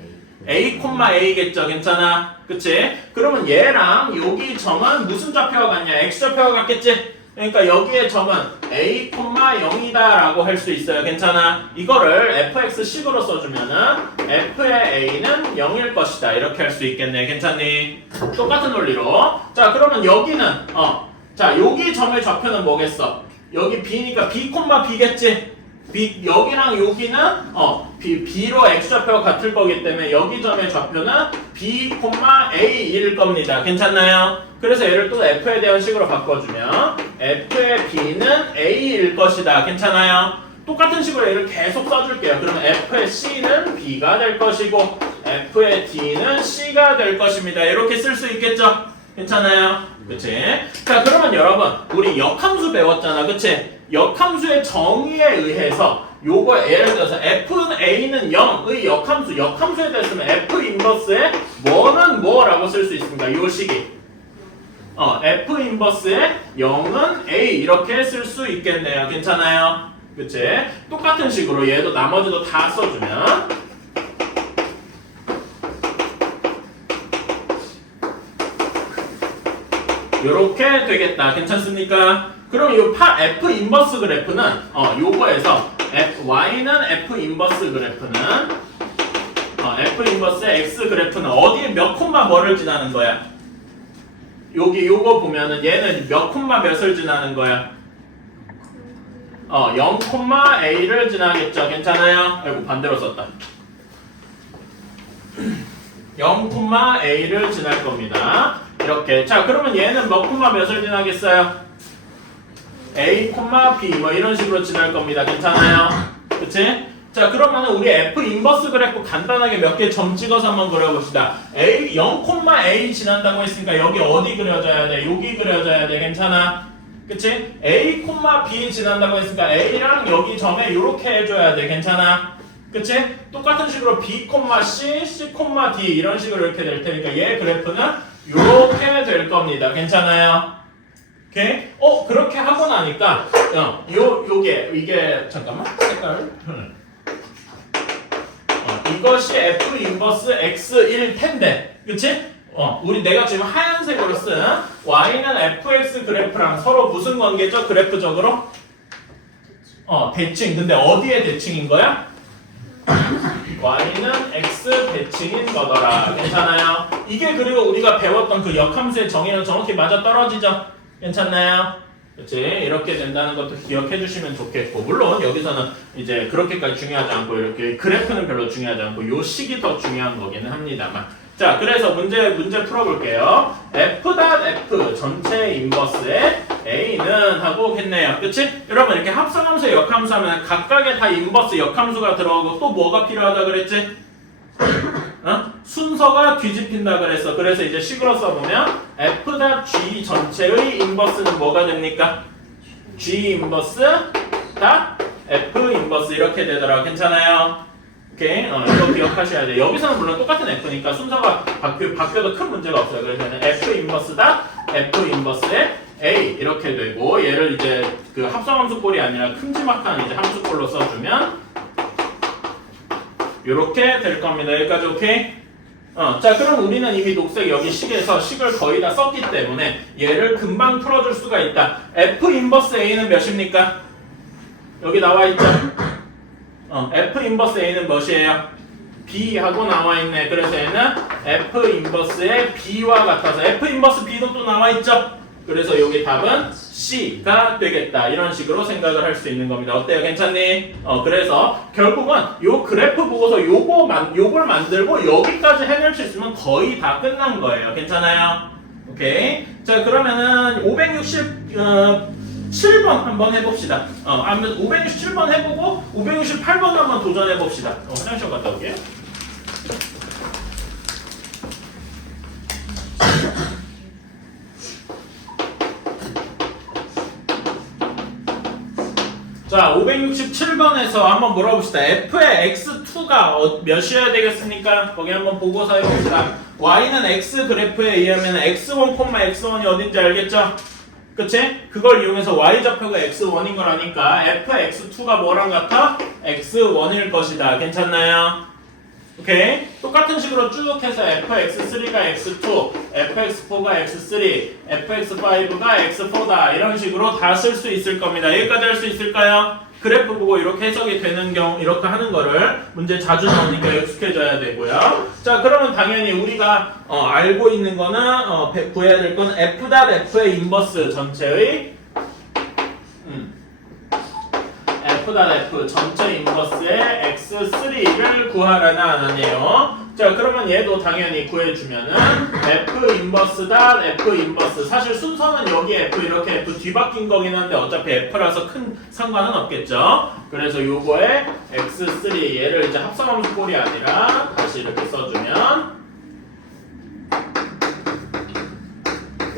a, a겠죠? 괜찮아? 그치? 그러면 얘랑 여기 점은 무슨 좌표가 같냐? x 좌표가 같겠지? 그러니까 여기에 점은 a, 0이다 라고 할 수 있어요. 괜찮아? 이거를 fx식으로 써주면은 f의 a는 0일 것이다. 이렇게 할 수 있겠네. 괜찮니? 똑같은 논리로. 자, 그러면 여기는 자, 여기 점의 좌표는 뭐겠어? 여기 b니까 b, b겠지? 여기랑 여기는 b로 x좌표가 같을 거기 때문에 여기 점의 좌표는 b, a일 겁니다. 괜찮나요? 그래서 얘를 또 f에 대한 식으로 바꿔주면 f의 b는 a일 것이다. 괜찮아요? 똑같은 식으로 얘를 계속 써줄게요. 그러면 f의 c는 b가 될 것이고 f의 d는 c가 될 것입니다. 이렇게 쓸 수 있겠죠? 괜찮아요? 그치? 자, 그러면 여러분 우리 역함수 배웠잖아. 그치? 역함수의 정의에 의해서 요거 예를 들어서 f는 a는 0의 역함수에 대해서 쓰면 f 인버스에 뭐는 뭐라고 쓸 수 있습니다. 요 식이 f 인버스에 0은 a 이렇게 쓸 수 있겠네요. 괜찮아요? 그치? 똑같은 식으로 얘도 나머지도 다 써주면 요렇게 되겠다. 괜찮습니까? 그럼 요 f 인버스 그래프는 요거에서 y는 f 인버스 그래프는 f 인버스의 x 그래프는 어디에 몇 콤마 뭐를 지나는 거야? 여기 요거 보면은 얘는 몇 콤마 몇을 지나는 거야? 0, A를 지나겠죠. 괜찮아요? 아이고 반대로 썼다. 0, A를 지날 겁니다. 이렇게. 자, 그러면 얘는 몇 콤마 몇을 지나겠어요? A, B 뭐 이런 식으로 지날 겁니다. 괜찮아요? 그치? 자, 그러면 우리 F 인버스 그래프 간단하게 몇 개 점 찍어서 한번 그려봅시다. A, 0, A 지난다고 했으니까 여기 어디 그려져야 돼? 여기 그려져야 돼. 괜찮아? 그치? A, B 지난다고 했으니까 A랑 여기 점에 이렇게 해줘야 돼. 괜찮아? 그치? 똑같은 식으로 B, C, C, D 이런 식으로 이렇게 될 테니까 얘 그래프는 이렇게 될 겁니다. 괜찮아요? 오케이? 그렇게 하고 나니까 이게 잠깐만 색깔 이것이 F 인버스 X1 텐데 그치? 우리 내가 지금 하얀색으로 쓴 Y는 FX 그래프랑 서로 무슨 관계죠? 그래프적으로? 대칭. 근데 어디에 대칭인 거야? Y는 X 대칭인 거더라. 괜찮아요? 이게 그리고 우리가 배웠던 그 역함수의 정의랑 정확히 맞아 떨어지죠? 괜찮나요? 그치? 이렇게 된다는 것도 기억해 주시면 좋겠고 물론 여기서는 이제 그렇게까지 중요하지 않고 이렇게 그래프는 별로 중요하지 않고 요 식이 더 중요한 거기는 합니다만 자 그래서 문제 풀어볼게요. F.F 전체 인버스에 A는 하고 했네요. 그치? 여러분 이렇게 합성함수 역함수 하면 각각의 다 인버스 역함수가 들어가고 또 뭐가 필요하다 그랬지? 순서가 뒤집힌다 그랬어. 그래서 이제 식으로 써보면 F.G 전체의 인버스는 뭐가 됩니까? G 인버스 다 F 인버스 이렇게 되더라고. 괜찮아요? 오케이? 이거 기억하셔야 돼. 여기서는 물론 똑같은 F니까 순서가 바뀌어도 큰 문제가 없어요. 그래서 F 인버스다 F 인버스에 A 이렇게 되고 얘를 이제 그 합성함수 꼴이 아니라 큼지막한 이제 함수 꼴로 써주면 요렇게 될 겁니다. 여기까지 오케이? 자 그럼 우리는 이미 녹색 여기 식에서 식을 거의 다 썼기 때문에 얘를 금방 풀어줄 수가 있다. F 인버스 A는 몇입니까? 여기 나와 있죠? F 인버스 A는 몇이에요? B하고 나와 있네. 그래서 얘는 F 인버스의 B와 같아서 F 인버스 B도 또 나와 있죠? 그래서 여기 답은 C가 되겠다. 이런 식으로 생각을 할 수 있는 겁니다. 어때요? 괜찮니? 그래서 결국은 요 그래프 보고서 요걸 만들고 여기까지 해낼 수 있으면 거의 다 끝난 거예요. 괜찮아요? 오케이. 자, 그러면은 567번 한번 해봅시다. 567번 해보고 568번 한번 도전해봅시다. 화장실 갔다 올게요. 자, 567번에서 한번 물어봅시다. F의 X2가 몇이어야 되겠습니까? 거기 한번 보고서 해봅시다. Y는 X 그래프에 의하면 X1, X1이 어딘지 알겠죠? 그치? 그걸 이용해서 Y 좌표가 X1인 걸 아니까 Fx2가 뭐랑 같아? X1일 것이다. 괜찮나요? 오케이? 똑같은 식으로 쭉 해서 fx3가 x2, fx4가 x3, fx5가 x4다. 이런 식으로 다 쓸 수 있을 겁니다. 여기까지 할 수 있을까요? 그래프 보고 이렇게 해석이 되는 경우 이렇게 하는 거를 문제 자주 나오니까 익숙해져야 되고요. 자, 그러면 당연히 우리가 알고 있는 거는 구해야 될 건 f.f의 인버스 전체의 F.F 전체 인버스의 X3를 구하라는 안 하네요. 자, 그러면 얘도 당연히 구해주면은 F 인버스다 F 인버스. 사실 순서는 여기 F 이렇게 F 뒤바뀐 거긴 한데 어차피 F라서 큰 상관은 없겠죠. 그래서 요거에 X3 얘를 이제 합성함수 꼴이 아니라 다시 이렇게 써주면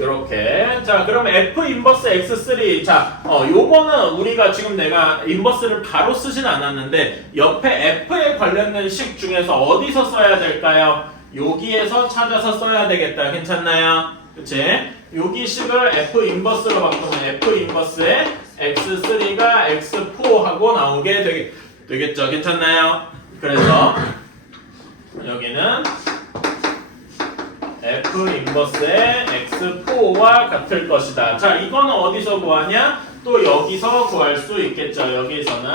이렇게. 자, 그럼 F 인버스 X3. 자, 요거는 우리가 지금 내가 인버스를 바로 쓰진 않았는데 옆에 F에 관련된 식 중에서 어디서 써야 될까요? 여기에서 찾아서 써야 되겠다. 괜찮나요? 그치? 여기 식을 F 인버스로 바꾸면 F 인버스에 X3가 X4하고 나오게 되겠죠. 괜찮나요? 그래서 여기는 F 인버스의 X4와 같을 것이다. 자, 이거는 어디서 구하냐? 또 여기서 구할 수 있겠죠. 여기서는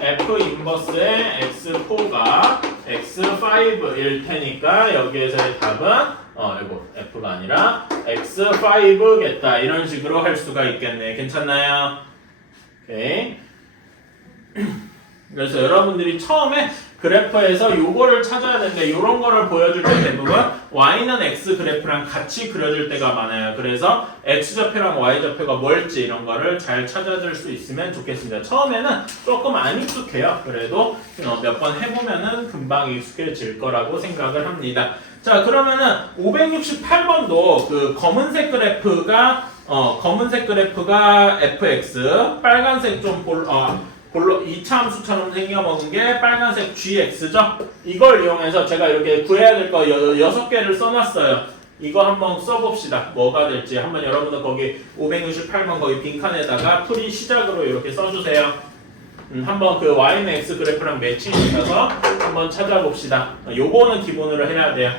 F 인버스의 X4가 X5일 테니까 여기에서의 답은 이거 F가 아니라 X5겠다. 이런 식으로 할 수가 있겠네. 괜찮나요? 오케이. 그래서 여러분들이 처음에 그래프에서 요거를 찾아야 되는데 요런 거를 보여줄 때 대부분 y는 x 그래프랑 같이 그려질 때가 많아요. 그래서 x좌표랑 y좌표가 뭘지 이런 거를 잘 찾아줄 수 있으면 좋겠습니다. 처음에는 조금 안 익숙해요. 그래도 몇 번 해보면은 금방 익숙해질 거라고 생각을 합니다. 자, 그러면은 568번도 그 검은색 그래프가 fx, 빨간색 좀 볼로 2차 함수처럼 생겨먹은 게 빨간색 gx죠? 이걸 이용해서 제가 이렇게 구해야 될 거 6개를 써놨어요. 이거 한번 써봅시다. 뭐가 될지 한번 여러분들 거기 568번 거기 빈칸에다가 풀이 시작으로 이렇게 써주세요. 한번 그 y는 x 그래프랑 매칭시켜서 한번 찾아봅시다. 요거는 기본으로 해야 돼요.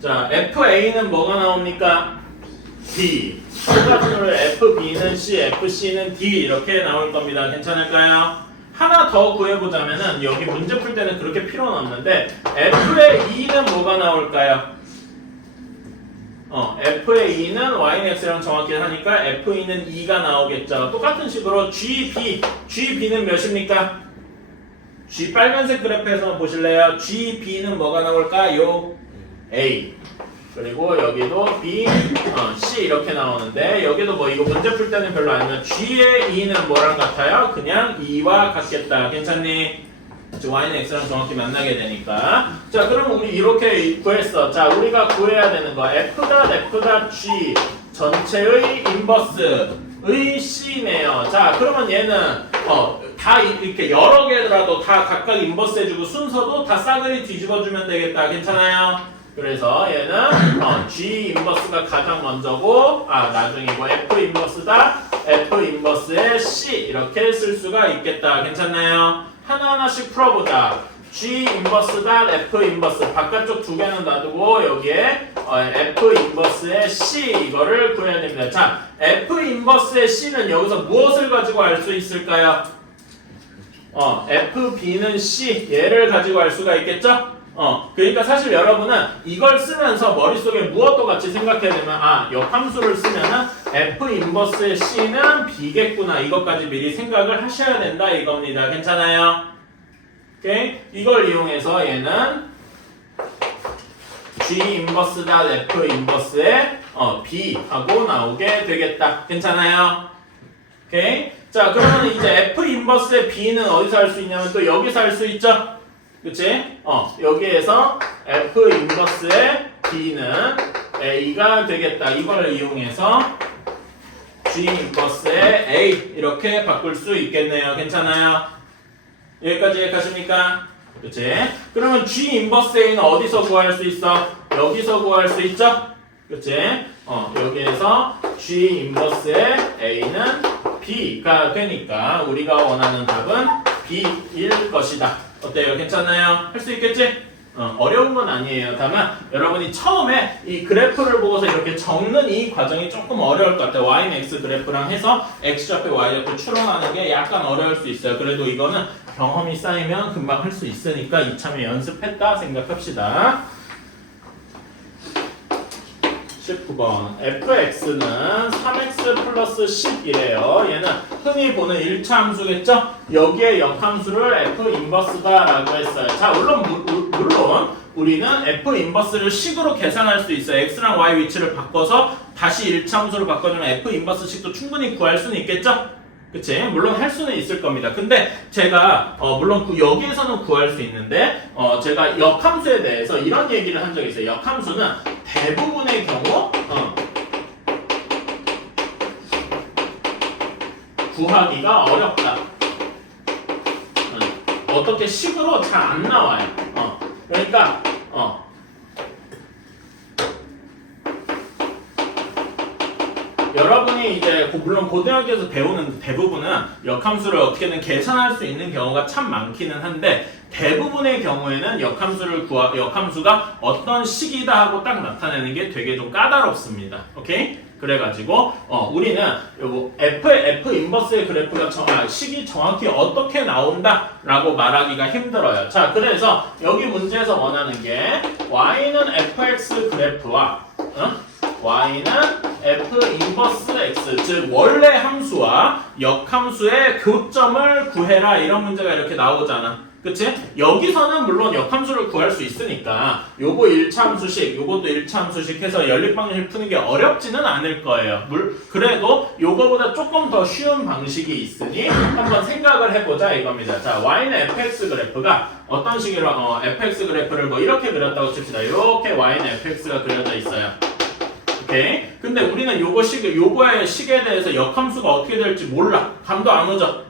자, FA는 뭐가 나옵니까? D. 똑같은 FB는 C, FC는 D 이렇게 나올 겁니다. 괜찮을까요? 하나 더 구해보자면은 여기 문제 풀 때는 그렇게 필요는 없는데 F의 E는 뭐가 나올까요? F의 E는 Y는 X랑 정확히 하니까 FE는 E가 나오겠죠. 똑같은 식으로 GB는 몇입니까? G 빨간색 그래프에서 보실래요? GB는 뭐가 나올까요? A. 그리고 여기도 B, C 이렇게 나오는데 여기도 뭐 이거 문제 풀 때는 별로 아니면 G의 E는 뭐랑 같아요? 그냥 E와 같겠다. 괜찮니? Y는 X랑 정확히 만나게 되니까. 자, 그럼 우리 이렇게 구했어. 자, 우리가 구해야 되는 거 F.G 전체의 인버스의 C네요. 자, 그러면 얘는 다 이렇게 여러 개라도 다 각각 인버스 해주고 순서도 다 싸그리 뒤집어주면 되겠다. 괜찮아요? 그래서 얘는 G 인버스가 가장 먼저고 나중이고 F 인버스다 F 인버스의 C 이렇게 쓸 수가 있겠다. 괜찮나요? 하나하나씩 풀어보자. G 인버스다 F 인버스 바깥쪽 두 개는 놔두고 여기에 F 인버스의 C 이거를 구해야 됩니다. 자, F 인버스의 C는 여기서 무엇을 가지고 알 수 있을까요? FB는 C 얘를 가지고 알 수가 있겠죠? 그러니까 사실 여러분은 이걸 쓰면서 머릿속에 무엇도 같이 생각해야 되면 역함수를 쓰면은 F 인버스의 C는 B겠구나 이것까지 미리 생각을 하셔야 된다 이겁니다. 괜찮아요? 오케이? 이걸 이용해서 얘는 G 인버스다 F 인버스의 B 하고 나오게 되겠다. 괜찮아요? 오케이? 자, 그러면 이제 F 인버스의 B는 어디서 할 수 있냐면 또 여기서 할 수 있죠? 그치? 여기에서 F 인버스의 B는 A가 되겠다. 이걸 이용해서 G 인버스의 A 이렇게 바꿀 수 있겠네요. 괜찮아요? 여기까지 가십니까? 그치? 그러면 G 인버스 A는 어디서 구할 수 있어? 여기서 구할 수 있죠? 그치? 여기에서 G 인버스의 A는 B가 되니까 우리가 원하는 답은 B일 것이다. 어때요? 괜찮나요? 할 수 있겠지? 어려운 건 아니에요. 다만 여러분이 처음에 이 그래프를 보고서 이렇게 적는 이 과정이 조금 어려울 것 같아요. y는 x 그래프랑 해서 x좌표, y좌표 추론하는 게 약간 어려울 수 있어요. 그래도 이거는 경험이 쌓이면 금방 할 수 있으니까 이참에 연습했다 생각합시다. 19번 fx는 3x 플러스 10이래요. 얘는 흔히 보는 1차 함수겠죠? 여기에 역함수를 f 인버스다 라고 했어요. 자, 물론 우리는 f 인버스를 식으로 계산할 수 있어요. x랑 y 위치를 바꿔서 다시 1차 함수로 바꿔주면 f 인버스 식도 충분히 구할 수는 있겠죠? 그치? 물론 할 수는 있을 겁니다. 근데 제가 물론 여기에서는 구할 수 있는데 제가 역함수에 대해서 이런 얘기를 한 적이 있어요. 역함수는 대부분의 경우 구하기가 어렵다. 어떻게 식으로 잘 안 나와요. 그러니까 여러분이 이제 물론 고등학교에서 배우는 대부분은 역함수를 어떻게든 계산할 수 있는 경우가 참 많기는 한데 대부분의 경우에는 역함수가 어떤 식이다 하고 딱 나타내는 게 되게 좀 까다롭습니다. 오케이? 그래가지고 우리는 요 F 인버스의 그래프가 식이 정확히 어떻게 나온다라고 말하기가 힘들어요. 자, 그래서 여기 문제에서 원하는 게 y는 fx 그래프와 y는 f 인버스 x, 즉 원래 함수와 역함수의 교점을 구해라, 이런 문제가 이렇게 나오잖아. 그치? 여기서는 물론 역함수를 구할 수 있으니까 요거 1차 함수식, 요것도 1차 함수식 해서 연립방정식 푸는 게 어렵지는 않을 거예요. 그래도 요거보다 조금 더 쉬운 방식이 있으니 한번 생각을 해보자 이겁니다. 자, y는 fx 그래프가 어떤 식으로 fx 그래프를 뭐 이렇게 그렸다고 칩시다. 이렇게 y는 fx가 그려져 있어요. 오케이? 근데 우리는 요거의 식에 대해서 역함수가 어떻게 될지 몰라. 감도 안 오죠?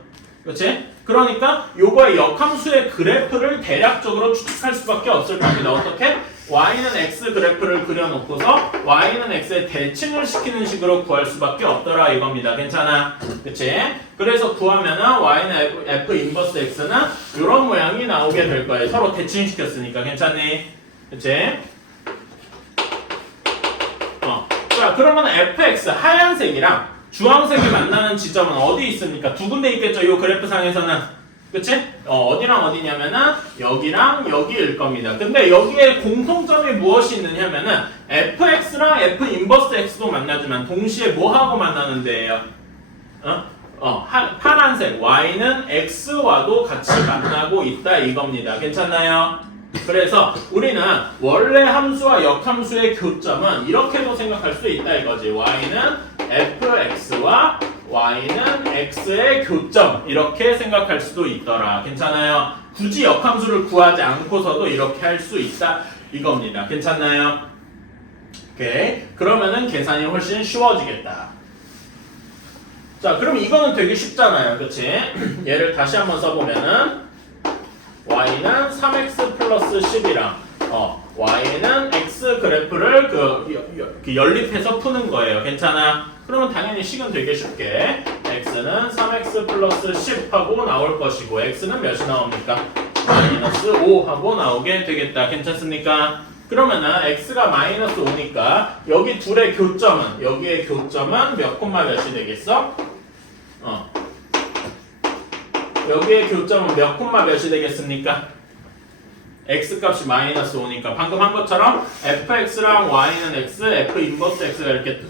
그렇지? 그러니까 요거의 역함수의 그래프를 대략적으로 추측할 수밖에 없을 겁니다. 어떻게? y는 x 그래프를 그려놓고서 y는 x에 대칭을 시키는 식으로 구할 수밖에 없더라 이겁니다. 괜찮아? 그치? 그래서 구하면은 y는 f 인버스 x는 이런 모양이 나오게 될 거예요. 서로 대칭시켰으니까. 괜찮니? 그치? 자, 그러면 fx 하얀색이랑 주황색이 만나는 지점은 어디 있습니까? 두 군데 있겠죠, 이 그래프상에서는. 그치? 어디랑 어디냐면은 여기랑 여기일 겁니다. 근데 여기에 공통점이 무엇이 있느냐면은 fx랑 f 인버스 x도 만나지만 동시에 뭐하고 만나는 데예요? 파란색 y는 x와도 같이 만나고 있다 이겁니다. 괜찮나요? 그래서 우리는 원래 함수와 역함수의 교점은 이렇게도 생각할 수 있다 이거지. y는 fx와 y는 x의 교점, 이렇게 생각할 수도 있더라. 괜찮아요? 굳이 역함수를 구하지 않고서도 이렇게 할 수 있다 이겁니다. 괜찮나요? 오케이. 그러면은 계산이 훨씬 쉬워지겠다. 자, 그럼 이거는 되게 쉽잖아요. 그치? 얘를 다시 한번 써보면은 y는 3x 플러스 10이랑 y는 x 그래프를 그 연립해서 푸는 거예요. 괜찮아? 그러면 당연히 식은 되게 쉽게 x는 3x 플러스 10 하고 나올 것이고 x는 몇이 나옵니까? 마이너스 5 하고 나오게 되겠다. 괜찮습니까? 그러면은 x가 마이너스 5니까 여기 둘의 교점은, 여기의 교점은 몇 콤마 몇이 되겠어? 여기의 교점은 몇 콤마 몇이 되겠습니까? x 값이 마이너스 5니까 방금 한 것처럼 fx랑 y는 x, f 인버스 x가 이렇게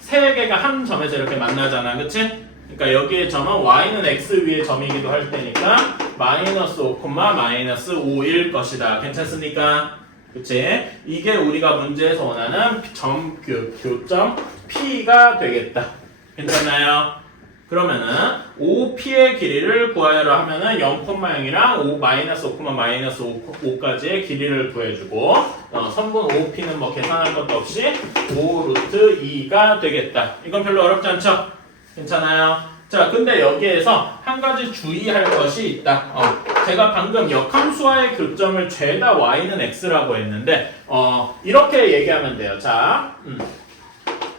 세 개가 한 점에서 이렇게 만나잖아. 그치? 그러니까 여기의 점은 y는 x 위의 점이기도 할 테니까 마이너스 5, 마이너스 5일 것이다. 괜찮습니까? 그치? 이게 우리가 문제에서 원하는 교점 P가 되겠다. 괜찮나요? 그러면은 5P의 길이를 구하여라 하면은 0,0이랑 마이너스 5, 마이너스 5까지의 길이를 구해주고 선분 5P는 뭐 계산할 것도 없이 5 루트 2가 되겠다. 이건 별로 어렵지 않죠? 괜찮아요? 자, 근데 여기에서 한 가지 주의할 것이 있다. 제가 방금 역함수와의 교점을 죄다 y는 x라고 했는데 이렇게 얘기하면 돼요. 자,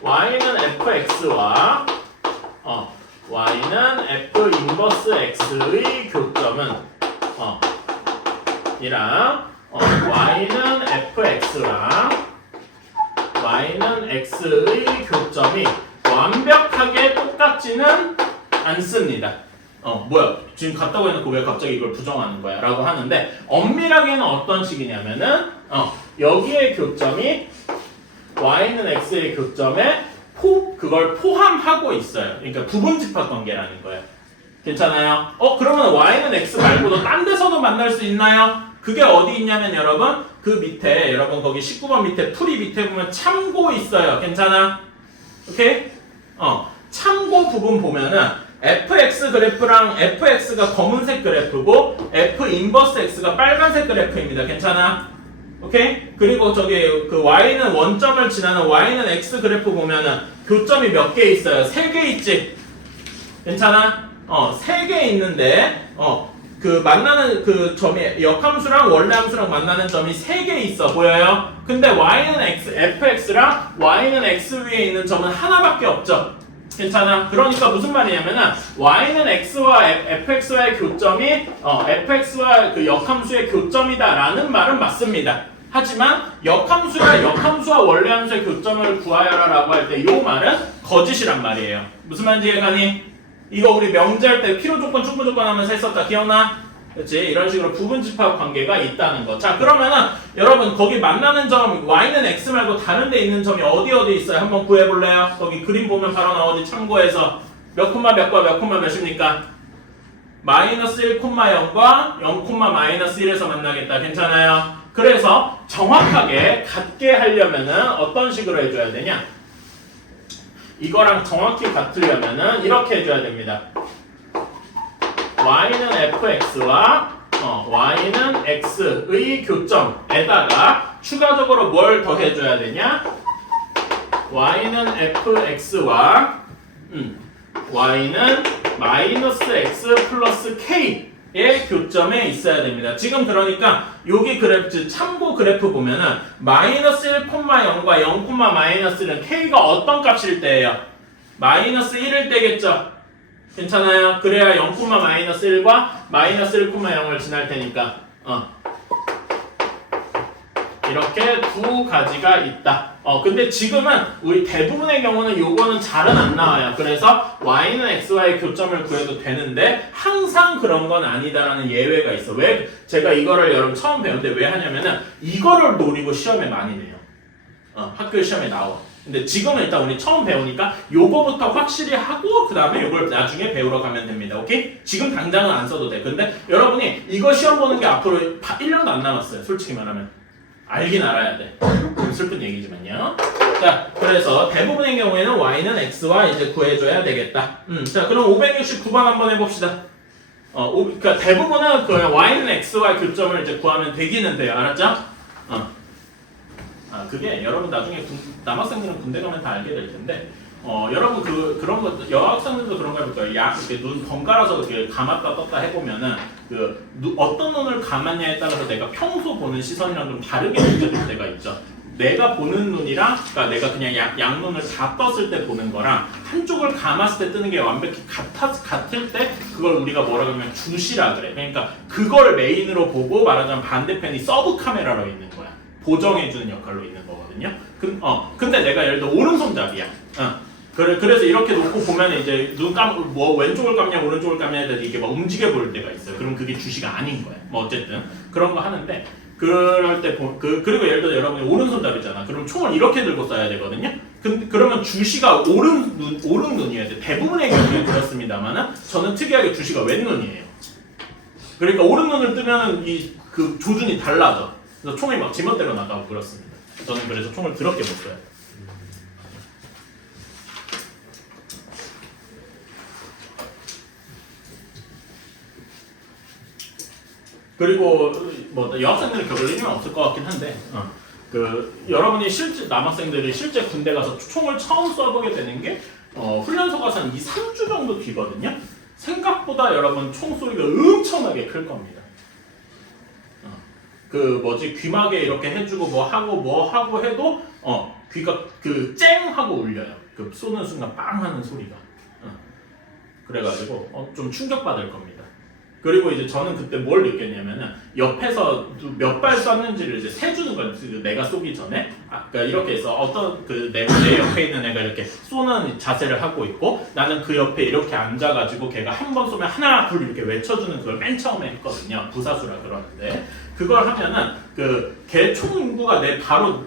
y는 fx와 y는 f 인버스 x의 교점은 이랑 y는 fx랑 y는 x의 교점이 완벽하게 똑같지는 않습니다. 뭐야? 지금 같다고 해놓고 왜 갑자기 이걸 부정하는 거야? 라고 하는데 엄밀하게는 어떤 식이냐면은 여기의 교점이 y는 x의 교점에 그걸 포함하고 있어요. 그러니까 부분집합 관계라는 거예요. 괜찮아요? 그러면 y는 x 말고도 딴 데서도 만날 수 있나요? 그게 어디 있냐면 여러분 그 밑에 여러분 거기 19번 밑에 풀이 밑에 보면 참고 있어요. 괜찮아? 오케이? 참고 부분 보면은 fx 그래프랑 fx가 검은색 그래프고 f 인버스 x가 빨간색 그래프입니다. 괜찮아? 오케이? 그리고 저기 그 y는 원점을 지나는 y는 x 그래프 보면은 교점이 몇 개 있어요? 3개 있지? 괜찮아? 3개 있는데 그 만나는 그 점이 역함수랑 원래 함수랑 만나는 점이 3개 있어. 보여요? 근데 y는 fx랑 y는 x 위에 있는 점은 하나밖에 없죠. 괜찮아? 그러니까 무슨 말이냐면은 y는 x와 fx와의 교점이 fx와 그 역함수의 교점이다라는 말은 맞습니다. 하지만 역함수와 원래 함수의 교점을 구하여라라고 할 때 이 말은 거짓이란 말이에요. 무슨 말인지 이해가니? 이거 우리 명제할 때 필요 조건, 충분 조건 하면서 했었다. 기억나? 그렇지? 이런 식으로 부분 집합 관계가 있다는 거. 자, 그러면은 여러분 거기 만나는 점 y는 x 말고 다른 데 있는 점이 어디 있어요? 한번 구해볼래요? 거기 그림 보면 바로 나오지. 참고해서 몇 콤마 몇과 몇 콤마 몇입니까? 마이너스 1,0과 0,-1에서 만나겠다. 괜찮아요? 그래서 정확하게 같게 하려면은 어떤 식으로 해줘야 되냐? 이거랑 정확히 같으려면은 이렇게 해줘야 됩니다. y는 fx와 y는 x의 교점에다가 추가적으로 뭘 더해줘야 되냐? y는 fx와 y는 마이너스 x 플러스 k의 교점에 있어야 됩니다. 지금 그러니까 여기 그래프, 참고 그래프 보면은 마이너스 1,0과 0,-는 k가 어떤 값일 때예요? 마이너스 1일 때겠죠? 괜찮아요? 그래야 0,-1과 마이너스 1,0을 지날 테니까 이렇게 두 가지가 있다. 근데 지금은 우리 대부분의 경우는 요거는 잘은 안 나와요. 그래서 y는 x와의 교점을 구해도 되는데 항상 그런 건 아니다라는 예외가 있어. 왜? 제가 이거를 여러분 처음 배웠는데 왜 하냐면은 이거를 노리고 시험에 많이 내요. 학교 시험에 나와. 근데 지금은 일단 우리 처음 배우니까 요거부터 확실히 하고 그 다음에 요걸 나중에 배우러 가면 됩니다. 오케이? 지금 당장은 안 써도 돼. 근데 여러분이 이거 시험 보는 게 앞으로 1년도 안 남았어요. 솔직히 말하면. 알긴 알아야 돼. 좀 슬픈 얘기지만요. 자, 그래서 대부분의 경우에는 y는 x와 이제 구해줘야 되겠다. 자, 그럼 569번 한번 해봅시다. 그러니까 대부분은 그 y는 x와 교점을 이제 구하면 되기는 돼요. 알았죠? 그게 여러분 나중에 남학생들은 군대 가면 다 알게 될 텐데, 여러분 그런 거 여학생들도 그런 거 해볼 거예요. 이렇게 눈 번갈아서 이렇게 감았다 떴다 해보면은 어떤 눈을 감았냐에 따라서 내가 평소 보는 시선이랑 좀 다르게 느껴질 때가 있죠. 내가 보는 눈이랑, 그러니까 내가 그냥 양눈을 다 떴을 때 보는 거랑 한쪽을 감았을 때 뜨는 게 완벽히 같을 때 그걸 우리가 뭐라고 하면 주시라 그래. 그러니까 그걸 메인으로 보고 말하자면 반대편이 서브 카메라로 있는 거야. 보정해주는 역할로 있는 거거든요. 근데 내가 예를 들어 오른손잡이야. 그래서 이렇게 놓고 보면 이제 왼쪽을 감냐 오른쪽을 감냐에 대해서 이게 막 움직여 보일 때가 있어요. 그럼 그게 주시가 아닌 거야. 뭐 어쨌든 그런 거 하는데 그럴 때 그리고 예를 들어 여러분이 오른손잡이잖아. 그럼 총을 이렇게 들고 쏴야 되거든요. 그러면 주시가 오른 눈이어야 돼. 대부분의 경우에 그렇습니다만은 저는 특이하게 주시가 왼 눈이에요. 그러니까 오른 눈을 뜨면은 그 조준이 달라져. 그래서 총이 막 지멋대로 나가고 그렇습니다. 저는 그래서 총을 더럽게 못 쏴요. 그리고 뭐 여학생들은 겪을 일은 없을 것 같긴 한데 여러분이 남학생들이 실제 군대 가서 총을 처음 쏴보게 되는 게 훈련소 가서 한 2-3주 정도 뒤거든요. 생각보다 여러분 총소리가 엄청나게 클 겁니다. 귀마개 이렇게 해주고 뭐 하고 해도 귀가 쨍 하고 울려요. 쏘는 순간 빵 하는 소리가. 그래가지고 좀 충격받을 겁니다. 그리고 이제 저는 그때 뭘 느꼈냐면은 옆에서 몇 발 쐈는지를 이제 세주는 거예요. 내가 쏘기 전에 그러니까 이렇게 해서 어떤 내 옆에 있는 애가 이렇게 쏘는 자세를 하고 있고 나는 그 옆에 이렇게 앉아가지고 걔가 한 번 쏘면 하나 둘 이렇게 외쳐주는 그걸 맨 처음에 했거든요. 부사수라 그러는데 그걸 하면은 걔 총 인구가 내 바로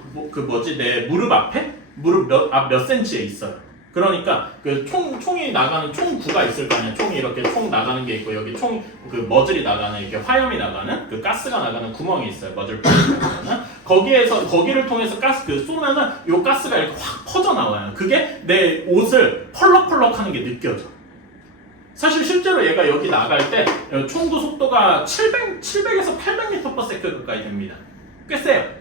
내 무릎 앞에 무릎 몇 센치에 있어요. 그러니까 총이 나가는 총구가 있을 거 아니야. 총이 이렇게 총 나가는 게 있고 여기 총 머즐이 나가는 이렇게 화염이 나가는 가스가 나가는 구멍이 있어요. 머즐 구멍은 거기를 통해서 쏘면은 요 가스가 이렇게 확 퍼져 나와요. 그게 내 옷을 펄럭펄럭하는 게 느껴져. 사실 실제로 얘가 여기 나갈 때 총구 속도가 700에서 800m/s 가까이 됩니다. 꽤 세요.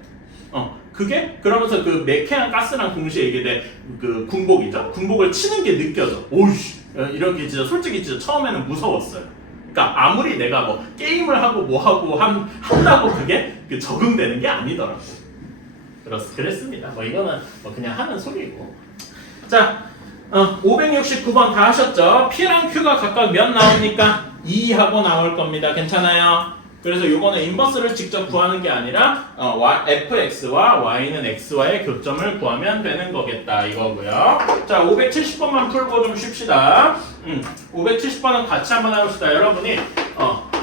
그게 그러면서 매캐한 가스랑 동시에 이게 군복이죠. 군복을 치는 게 느껴져. 오이씨 이런 게 진짜 솔직히 진짜 처음에는 무서웠어요. 그러니까 아무리 내가 뭐 게임을 하고 뭐 하고 한다고 그게 적응되는 게 아니더라고. 그랬습니다. 뭐 이거는 뭐 그냥 하는 소리고. 자, 569번 다 하셨죠? P랑 Q가 각각 몇 나옵니까? 2하고 나올 겁니다. 괜찮아요? 그래서 요거는 인버스를 직접 구하는 게 아니라 fx와 y는 x와의 교점을 구하면 되는 거겠다 이거고요. 자 570번만 풀고 좀 쉽시다. 570번은 같이 한번 해봅시다. 여러분이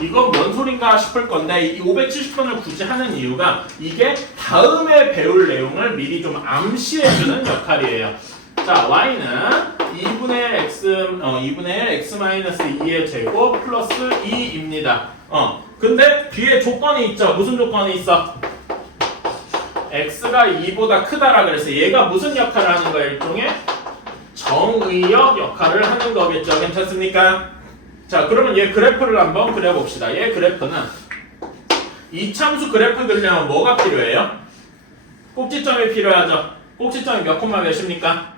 이건 뭔 소린가 싶을 건데 이 570번을 굳이 하는 이유가 이게 다음에 배울 내용을 미리 좀 암시해주는 역할이에요. 자, y는 2분의 1 x-2의 제곱 플러스 2입니다. 근데 뒤에 조건이 있죠. 무슨 조건이 있어? x가 2보다 크다라 그래서 얘가 무슨 역할을 하는 거야? 일종의 정의역 역할을 하는 거겠죠. 괜찮습니까? 자, 그러면 얘 그래프를 한번 그려봅시다. 얘 그래프는 이 참수 그래프 그리려면 뭐가 필요해요? 꼭지점이 필요하죠. 꼭지점이 몇 콤마 몇입니까?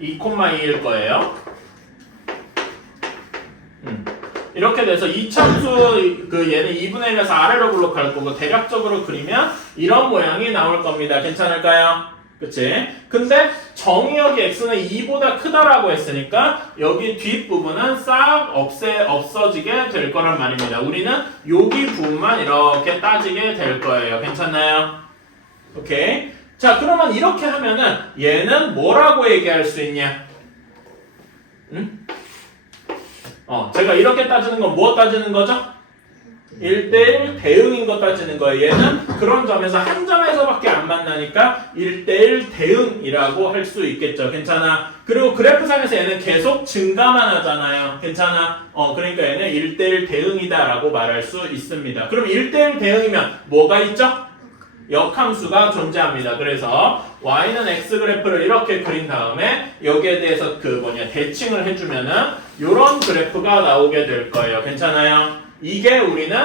2,2일 거예요. 이렇게 돼서 이 참수 얘는 2분의 1에서 아래로 블록할 거고 대략적으로 그리면 이런 모양이 나올 겁니다. 괜찮을까요? 그치? 근데 정의역이 x는 2보다 크다라고 했으니까 여기 뒷부분은 싹 없어지게 될 거란 말입니다. 우리는 여기 부분만 이렇게 따지게 될 거예요. 괜찮나요? 오케이? 자, 그러면 이렇게 하면은 얘는 뭐라고 얘기할 수 있냐? 제가 이렇게 따지는 건 뭐 따지는 거죠? 1대1 대응인 거 따지는 거예요. 얘는 그런 점에서 한 점에서밖에 안 만나니까 1대1 대응이라고 할 수 있겠죠. 괜찮아? 그리고 그래프상에서 얘는 계속 증가만 하잖아요. 괜찮아? 그러니까 얘는 1대1 대응이다라고 말할 수 있습니다. 그럼 1대1 대응이면 뭐가 있죠? 역함수가 존재합니다. 그래서 y는 x 그래프를 이렇게 그린 다음에 여기에 대해서 대칭을 해주면은 이런 그래프가 나오게 될 거예요. 괜찮아요? 이게 우리는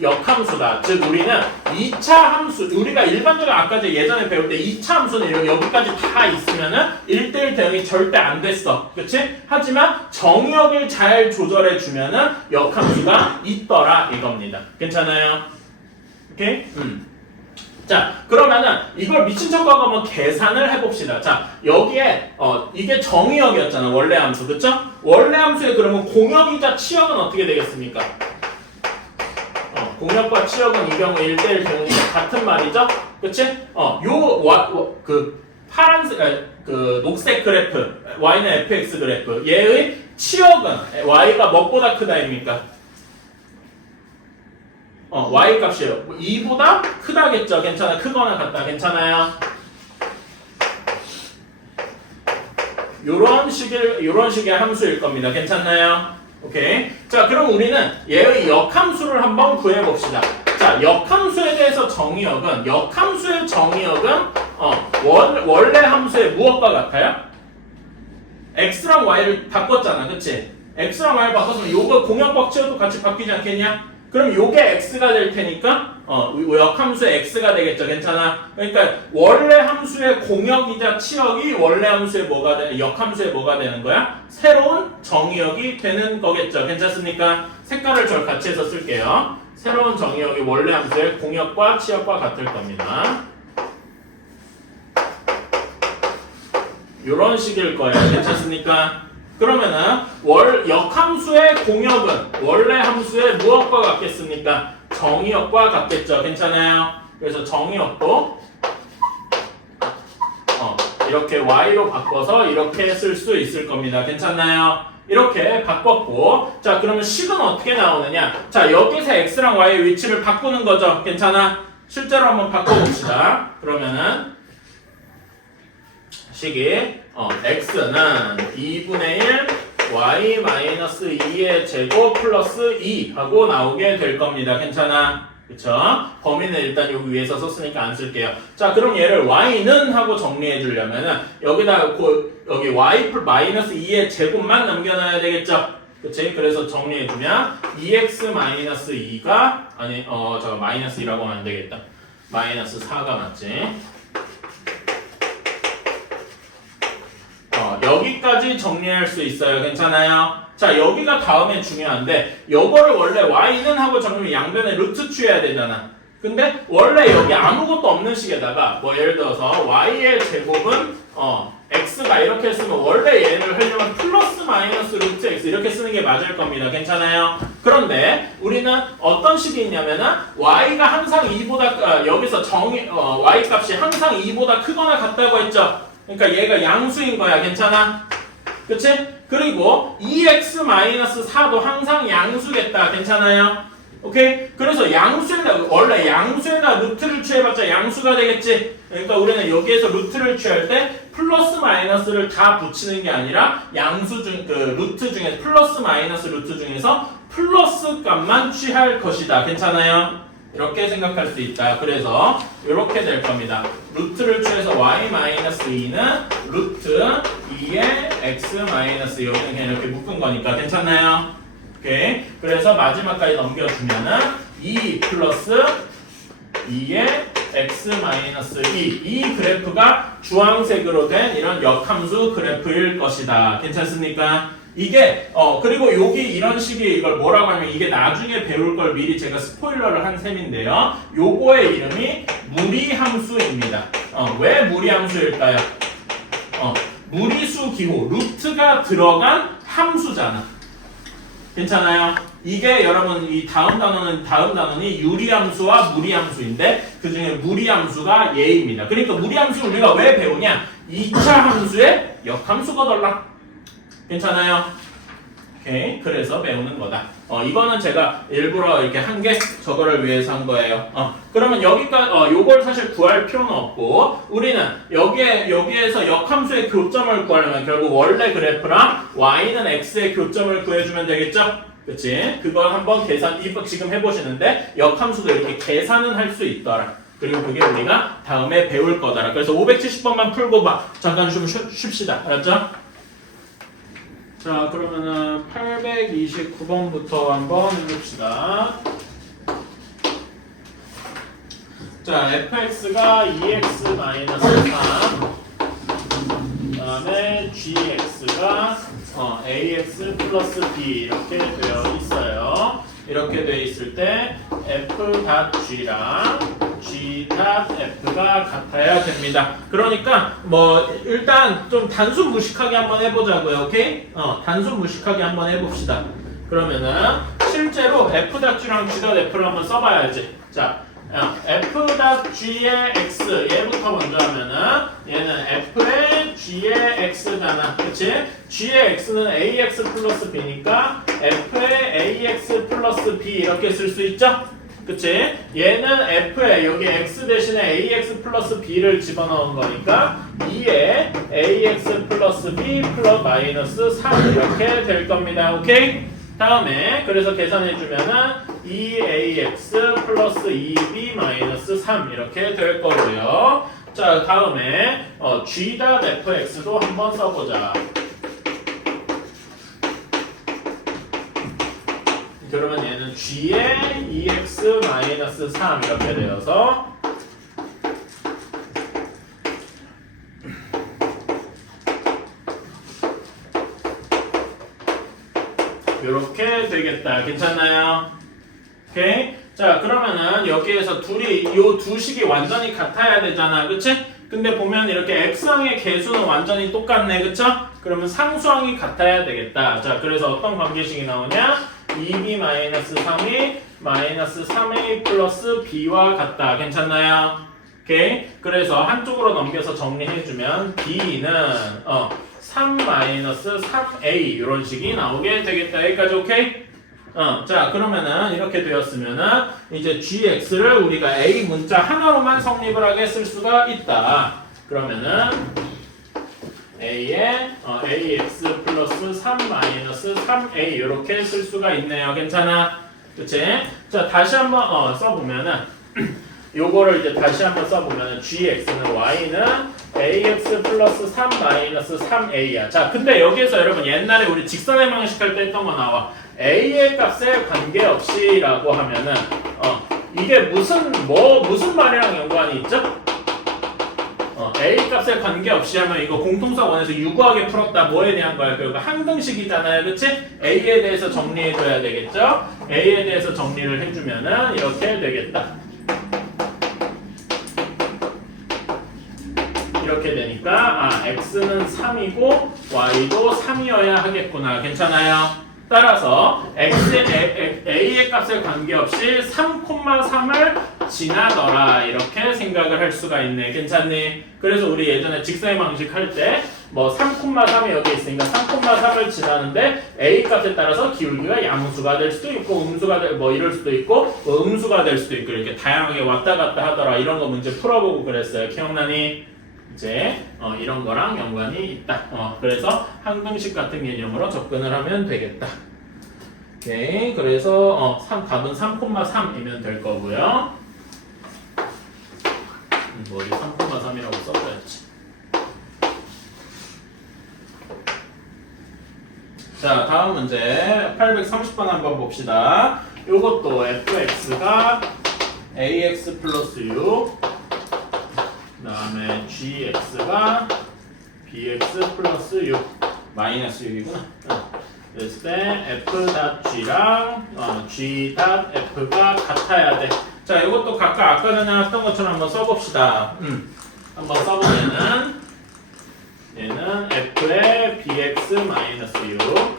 역함수다. 즉 우리는 2차 함수, 우리가 일반적으로 아까 예전에 배울 때 2차 함수는 이렇게 여기까지 다 있으면은 1대1 대응이 절대 안 됐어. 그치? 하지만 정의역을 잘 조절해 주면은 역함수가 있더라 이겁니다. 괜찮아요? 오케이? 자, 그러면은 이걸 미친 척하고 한번 계산을 해봅시다. 자, 여기에 이게 정의역이었잖아. 원래 함수. 그쵸? 원래 함수에 그러면 공역이자 치역은 어떻게 되겠습니까? 공역과 치역은 이 경우 1대1 대응이니까 같은 말이죠? 그치? 파란색, 녹색 그래프, y는 fx 그래프. 얘의 치역은 y가 뭐보다 크다입니까? y 값이에요. 2보다 크다겠죠. 괜찮아. 크거나 같다. 괜찮아요. 요런 식의 함수일 겁니다. 괜찮나요? 오케이. 자, 그럼 우리는 얘의 역함수를 한번 구해봅시다. 자, 역함수에 대해서 역함수의 정의역은 원래 함수의 무엇과 같아요? x랑 y를 바꿨잖아. 그치? x랑 y를 바꿨으면 요거 공역과 치역도 같이 바뀌지 않겠냐? 그럼 요게 x가 될 테니까 역함수의 x가 되겠죠. 괜찮아? 그러니까 원래 함수의 공역이자 치역이 원래 함수의 역함수의 뭐가 되는 거야? 새로운 정의역이 되는 거겠죠. 괜찮습니까? 색깔을 저 같이 해서 쓸게요. 새로운 정의역이 원래 함수의 공역과 치역과 같을 겁니다. 요런 식일 거예요. 괜찮습니까? 그러면은 역함수의 공역은 원래 함수의 무엇과 같겠습니까? 정의역과 같겠죠. 괜찮아요? 그래서 정의역도 이렇게 y로 바꿔서 이렇게 쓸 수 있을 겁니다. 괜찮나요? 이렇게 바꿨고, 자, 그러면 식은 어떻게 나오느냐? 자, 여기서 x랑 y의 위치를 바꾸는 거죠. 괜찮아? 실제로 한번 바꿔봅시다. 그러면은 식이 x는 2분의 1 y-2의 제곱 플러스 2 하고 나오게 될 겁니다. 괜찮아? 그쵸? 범위는 일단 여기 위에서 썼으니까 안 쓸게요. 자, 그럼 얘를 y는 하고 정리해 주려면은 여기다 여기 y-2의 제곱만 남겨놔야 되겠죠? 그치? 그래서 정리해 주면 2x-2가 -2라고 하면 안 되겠다. -4가 맞지? 여기까지 정리할 수 있어요. 괜찮아요? 자, 여기가 다음에 중요한데 요거를 원래 y는 하고 정리하면 양변에 루트 취해야 되잖아. 근데 원래 여기 아무것도 없는 식에다가 뭐 예를 들어서 y의 제곱은 x가 이렇게 쓰면 원래 얘를 하려면 플러스 마이너스 루트 x 이렇게 쓰는 게 맞을 겁니다. 괜찮아요? 그런데 우리는 어떤 식이 있냐면은 y가 항상 2보다 여기서 y 값이 항상 2보다 크거나 같다고 했죠. 그러니까 얘가 양수인 거야. 괜찮아? 그치? 그리고 2x-4도 항상 양수겠다. 괜찮아요? 오케이? 그래서 원래 양수에다 루트를 취해봤자 양수가 되겠지? 그러니까 우리는 여기에서 루트를 취할 때 플러스 마이너스를 다 붙이는 게 아니라 루트 중에서 플러스 마이너스 루트 중에서 플러스 값만 취할 것이다. 괜찮아요? 이렇게 생각할 수 있다. 그래서 이렇게 될 겁니다. 루트를 취해서 y-2는 루트 2의 x-2 여기는 그냥 이렇게 묶은 거니까 괜찮나요? 오케이. 그래서 마지막까지 넘겨주면은 2 플러스 2의 x-2 이 그래프가 주황색으로 된 이런 역함수 그래프일 것이다. 괜찮습니까? 이게 그리고 여기 이런 식의 이걸 뭐라고 하면 이게 나중에 배울 걸 미리 제가 스포일러를 한 셈인데요. 요거의 이름이 무리함수입니다. 왜 무리함수일까요? 무리수 기호 루트가 들어간 함수잖아. 괜찮아요? 이게 여러분 이 다음 단원이 유리함수와 무리함수인데 그 중에 무리함수가 얘입니다. 그러니까 무리함수를 우리가 왜 배우냐? 2차 함수의 역함수거덜라. 괜찮아요? 오케이. 그래서 배우는 거다. 이거는 제가 일부러 이렇게 한 게 저거를 위해서 한 거예요. 그러면 여기까지, 요걸 사실 구할 필요는 없고, 우리는 여기에서 역함수의 교점을 구하려면 결국 원래 그래프랑 y는 x의 교점을 구해주면 되겠죠? 그치? 그걸 한번 지금 해보시는데, 역함수도 이렇게 계산은 할 수 있더라. 그리고 그게 우리가 다음에 배울 거더라. 그래서 570번만 풀고 잠깐 좀 쉽시다. 알았죠? 자, 그러면은 829번부터 한번 해봅시다. 자, fx가 2x-3, 그 다음에 gx가 ax 플러스 b 이렇게 되어 있어요. 이렇게 되어 있을 때 f.g랑 g.f가 같아야 됩니다. 그러니까 뭐 일단 좀 단순 무식하게 한번 해보자고요. 오케이? 단순 무식하게 한번 해봅시다. 그러면은 실제로 f.g랑 g.f를 한번 써봐야지. 자, f.g의 x 얘부터 먼저 하면은 얘는 f의 g의 x잖아. 그치? g의 x는 ax 플러스 b니까 f의 ax 플러스 b 이렇게 쓸 수 있죠? 그치? 얘는 f에 여기 x 대신에 ax 플러스 b를 집어넣은 거니까 2에 ax 플러스 b 플러스 마이너스 3 이렇게 될 겁니다. 오케이? 다음에 그래서 계산해주면은 2ax 플러스 2b 마이너스 3 이렇게 될 거고요. 자, 다음에 g.fx도 한번 써보자. 그러면 얘는 g의 2x 마이너스 3 이렇게 되어서 이렇게 되겠다. 괜찮나요? 오케이? 자, 그러면은 여기에서 요 두 식이 완전히 같아야 되잖아. 그치? 근데 보면 이렇게 x항의 개수는 완전히 똑같네. 그쵸? 그러면 상수항이 같아야 되겠다. 자, 그래서 어떤 관계식이 나오냐? 2b-3이 마이너스 3a 플러스 b와 같다. 괜찮나요? 오케이? 그래서 한쪽으로 넘겨서 정리해주면 b는 3-3a 이런 식이 나오게 되겠다. 여기까지 오케이? 자, 그러면은 이렇게 되었으면은 이제 gx를 우리가 a 문자 하나로만 성립을 하게 쓸 수가 있다. 그러면은 a에 ax 플러스 3 마이너스 3a 이렇게 쓸 수가 있네요. 괜찮아? 그치? 자, 다시 한번 써보면은 요거를 이제 다시 한번 써보면은 gx는 y는 ax 플러스 3 마이너스 3a야. 자, 근데 여기에서 여러분 옛날에 우리 직선의 방식 할 때 했던 거 나와. a의 값에 관계없이 라고 하면은 이게 무슨 말이랑 연관이 있죠? a 값에 관계없이 하면 이거 공통사 원에서 유구하게 풀었다. 뭐에 대한 거야? 그리고 항등식이잖아요. 그치? a에 대해서 정리해줘야 되겠죠? a에 대해서 정리를 해주면은 이렇게 되겠다. 이렇게 되니까 x는 3이고 y도 3이어야 하겠구나. 괜찮아요? 따라서 a의 값에 관계없이 3,3을 지나더라 이렇게 생각을 할 수가 있네. 괜찮니? 그래서 우리 예전에 직선의 방식 할 때 뭐 3,3이 여기 있으니까 3,3을 지나는데 a 값에 따라서 기울기가 양수가 될 수도 있고 음수가 뭐 이럴 수도 있고 뭐 음수가 될 수도 있고 이렇게 다양하게 왔다 갔다 하더라. 이런 거 문제 풀어보고 그랬어요. 기억나니? 이제 이런 거랑 연관이 있다. 그래서 항등식 같은 개념으로 접근을 하면 되겠다. 오케이. 그래서 답은 3,3이면 될 거고요. 머리 3,3이라고 써줘야지. 자, 다음 문제 830번 한번 봅시다. 요것도 fx가 ax 플러스 6 그 다음에 gx가 bx 플러스 6 마이너스 6이구나. 그랬을 때 f.g랑 g.f가 같아야 돼. 자, 이것도 각각 아까 전에 했던 것처럼 한번 써봅시다. 한번 써보면은 얘는 f의 bx 마이너스 6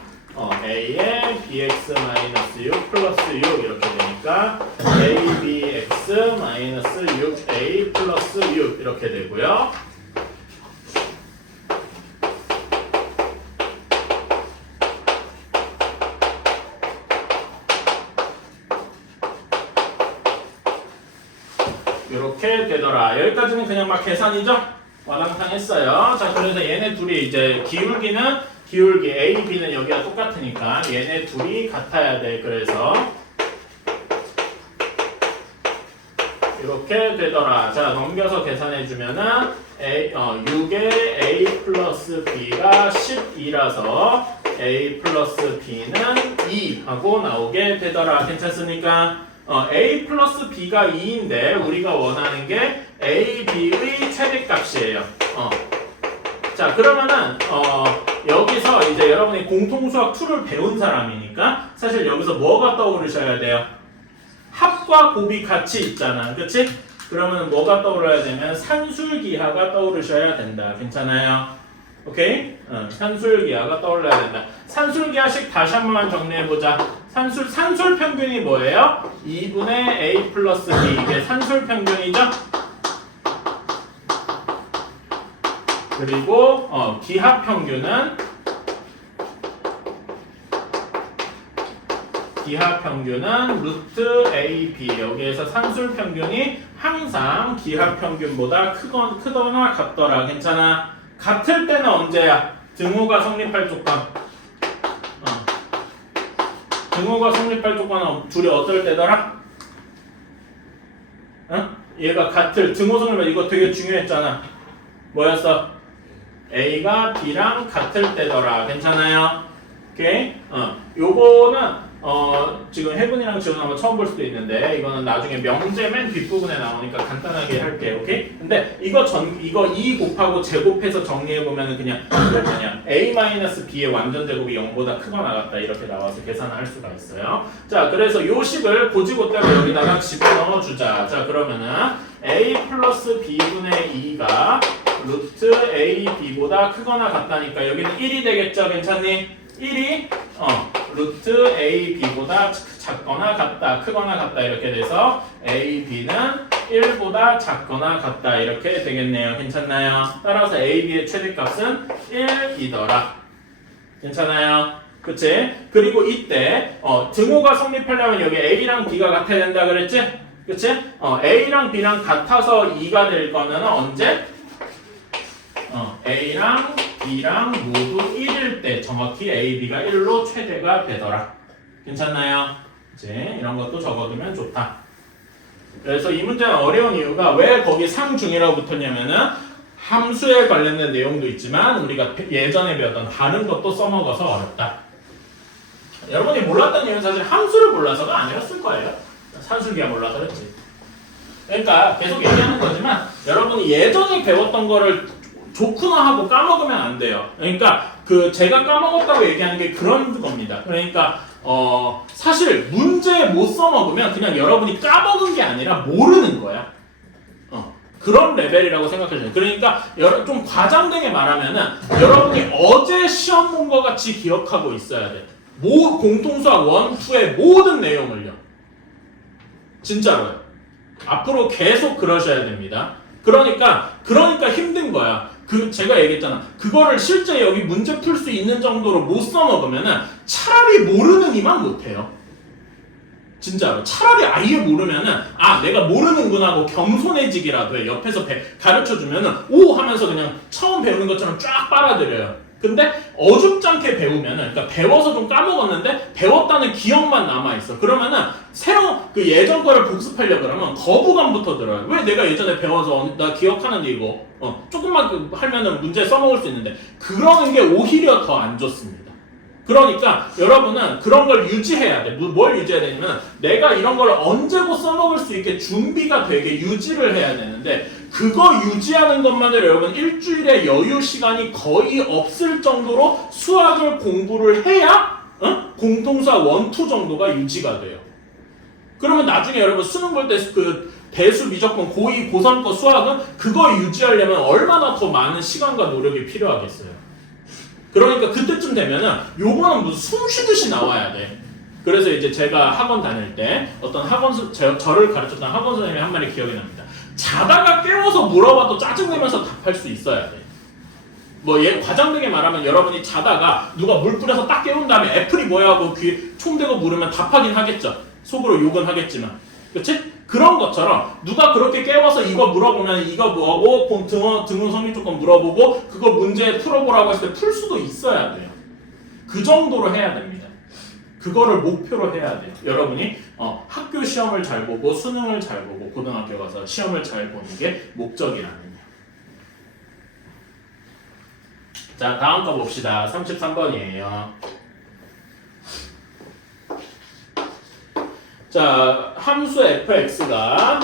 a의 bx 마이너스 6 플러스 6 이렇게 되니까 abx 마이너스 6a 플러스 6 이렇게 되고요. 이렇게 되더라. 여기까지는 그냥 막 계산이죠? 와당탕했어요. 자, 그래서 얘네 둘이 이제 기울기 A, B는 여기가 똑같으니까 얘네 둘이 같아야 돼. 그래서 이렇게 되더라. 자, 넘겨서 계산해 주면은 6에 A 플러스 B가 12라서 A 플러스 B는 2 하고 나오게 되더라. 괜찮습니까? A 플러스 B가 2인데 우리가 원하는 게 A, B의 최대값이에요. 자, 그러면은 여기서 이제 여러분이 공통수학 2를 배운 사람이니까 사실 여기서 뭐가 떠오르셔야 돼요? 합과 곱이 같이 있잖아. 그치? 그러면 뭐가 떠올라야 되면 산술기하가 떠오르셔야 된다. 괜찮아요? 오케이? 산술기하가 떠올라야 된다. 산술기하식 다시 한 번만 정리해보자. 산술 평균이 뭐예요? 2분의 A 플러스 B. 이게 산술 평균이죠? 그리고 기하 평균은 루트 AB. 여기에서 산술 평균이 항상 기하 평균보다 크거나 같더라. 괜찮아? 같을 때는 언제야? 등호가 성립할 조건. 등호가 성립할 조건은 둘이 어떨 때더라? 얘가 같을 등호 성립. 이거 되게 중요했잖아. 뭐였어? A가 B랑 같을 때더라. 괜찮아요? 오케이? 요거는 지금 혜분이랑 지원 한번 처음 볼 수도 있는데 이거는 나중에 명제 맨 뒷부분에 나오니까 간단하게 할게. 오케이? 근데 이거 2 곱하고 제곱해서 정리해 보면은 그냥 A-B의 완전 제곱이 0보다 크거나 같다 이렇게 나와서 계산을 할 수가 있어요. 자, 그래서 요 식을 고지고대로 여기다가 집어넣어 주자. 자, 그러면은 A 플러스 B분의 2가 루트 A, B보다 크거나 같다니까 여기는 1이 되겠죠? 괜찮니? 1이 루트 A, B보다 작거나 같다, 크거나 같다 이렇게 돼서 A, B는 1보다 작거나 같다 이렇게 되겠네요. 괜찮나요? 따라서 A, B의 최대값은 1이더라. 괜찮아요? 그치? 그리고 이때 등호가 성립하려면 여기 A랑 B가 같아야 된다 그랬지? 그치? A랑 B랑 같아서 2가 될 거는 언제? A랑 B랑 모두 1일 때 정확히 A, B가 1로 최대가 되더라. 괜찮나요? 이제 이런 것도 적어두면 좋다. 그래서 이 문제는 어려운 이유가 왜 거기 상중이라고 붙었냐면은 함수에 관련된 내용도 있지만 우리가 예전에 배웠던 다른 것도 써먹어서 어렵다. 여러분이 몰랐던 이유는 사실 함수를 몰라서가 아니었을 거예요. 산술기가 몰라서 그랬지. 그러니까 계속 얘기하는 거지만 여러분이 예전에 배웠던 거를 좋구나 하고 까먹으면 안 돼요. 그러니까 제가 까먹었다고 얘기하는 게 그런 겁니다. 그러니까 사실 문제 못 써먹으면 그냥 여러분이 까먹은 게 아니라 모르는 거야. 그런 레벨이라고 생각해줘요. 그러니까 좀 과장되게 말하면은 여러분이 어제 시험 본 것 같이 기억하고 있어야 돼. 공통수학 1, 2의 모든 내용을요. 진짜로요. 앞으로 계속 그러셔야 됩니다. 그러니까 힘든 거야. 제가 얘기했잖아. 그거를 실제 여기 문제 풀 수 있는 정도로 못 써먹으면은 차라리 모르는 이만 못해요. 진짜로. 차라리 아예 모르면은 내가 모르는구나 하고 겸손해지기라도 해. 옆에서 가르쳐주면은 오 하면서 그냥 처음 배우는 것처럼 쫙 빨아들여요. 근데 어줍잖게 배우면은, 그러니까 배워서 좀 까먹었는데 배웠다는 기억만 남아있어. 그러면은 새로 예전 거를 복습하려고 그러면 거부감부터 들어요. 왜 내가 예전에 배워서 나 기억하는데 이거 조금만 하면은 문제 써먹을 수 있는데, 그러는 게 오히려 더 안 좋습니다. 그러니까 여러분은 그런 걸 유지해야 돼. 뭘 유지해야 되냐면 내가 이런 걸 언제고 써먹을 수 있게 준비가 되게 유지를 해야 되는데, 그거 유지하는 것만으로 여러분 일주일에 여유 시간이 거의 없을 정도로 수학을 공부를 해야 공통수학 1, 2 정도가 유지가 돼요. 그러면 나중에 여러분 수능 볼 때 배수, 미적분, 고2, 고3 거 수학은 그거 유지하려면 얼마나 더 많은 시간과 노력이 필요하겠어요. 그러니까 그때쯤 되면은 요거는 무슨 숨 쉬듯이 나와야 돼. 그래서 이제 제가 학원 다닐 때 어떤 저를 가르쳤던 학원 선생님이 한 말이 기억이 납니다. 자다가 깨워서 물어봐도 짜증내면서 답할 수 있어야 돼. 과장되게 말하면 여러분이 자다가 누가 물 뿌려서 딱 깨운 다음에 애플이 뭐야 하고 귀에 총대고 물으면 답하긴 하겠죠. 속으로 욕은 하겠지만. 그치? 그런 것처럼 누가 그렇게 깨워서 이거 물어보면 이거 뭐고 등호성이 조금 물어보고 그거 문제 풀어보라고 했을 때 풀 수도 있어야 돼요. 그 정도로 해야 됩니다. 그거를 목표로 해야 돼요. 여러분이 학교 시험을 잘 보고 수능을 잘 보고 고등학교 가서 시험을 잘 보는 게 목적이라는 거예요. 자, 다음 거 봅시다. 33번이에요. 자, 함수 fx가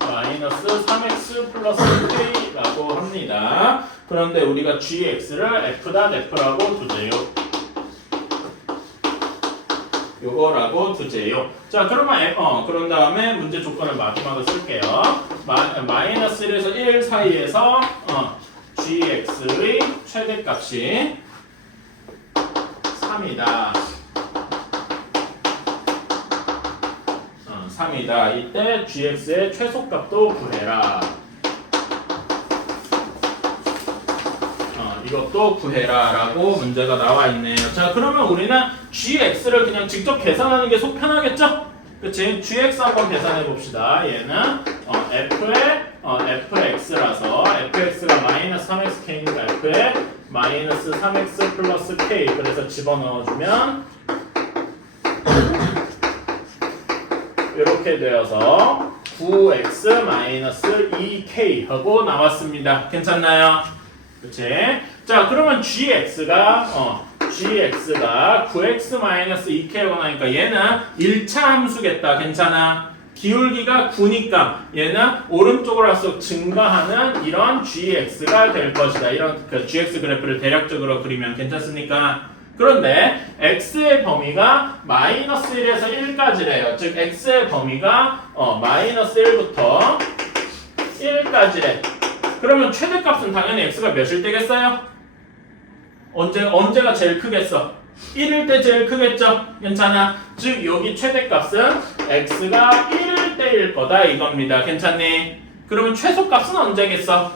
마이너스 3x 플러스 k라고 합니다. 그런데 우리가 gx를 f'라고 두재요. 요거라고 두재요. 자, 그러면 그런 다음에 문제 조건을 마지막으로 쓸게요. 마이너스 1에서 1 사이에서 gx의 최대값이 3이다. 3이다. 이때 gx의 최소값도 구해라. 이것도 구해라 라고 문제가 나와 있네요. 자, 그러면 우리는 gx를 그냥 직접 계산하는 게 속 편하겠죠? 그치? gx 한번 계산해 봅시다. 얘는 fx라서 fx가 마이너스 3xk니까 f에 마이너스 3x 플러스 k, 그래서 집어넣어주면 이렇게 되어서 9x 마이너스 2k 하고 나왔습니다. 괜찮나요? 그치? 자, 그러면 gx가 9x 마이너스 2k라고 하니까 얘는 1차 함수겠다. 괜찮아? 기울기가 9니까 얘는 오른쪽으로 할수록 증가하는 이런 gx가 될 것이다. 이런 gx 그래프를 대략적으로 그리면 괜찮습니까? 그런데 x의 범위가 마이너스 1에서 1까지래요. 즉 x의 범위가 마이너스 1부터 1까지래. 그러면 최대값은 당연히 x가 몇일 때겠어요? 언제가 제일 크겠어? 1일 때 제일 크겠죠? 괜찮아? 즉 여기 최대값은 x가 1일 때일 거다 이겁니다. 괜찮니? 그러면 최소값은 언제겠어?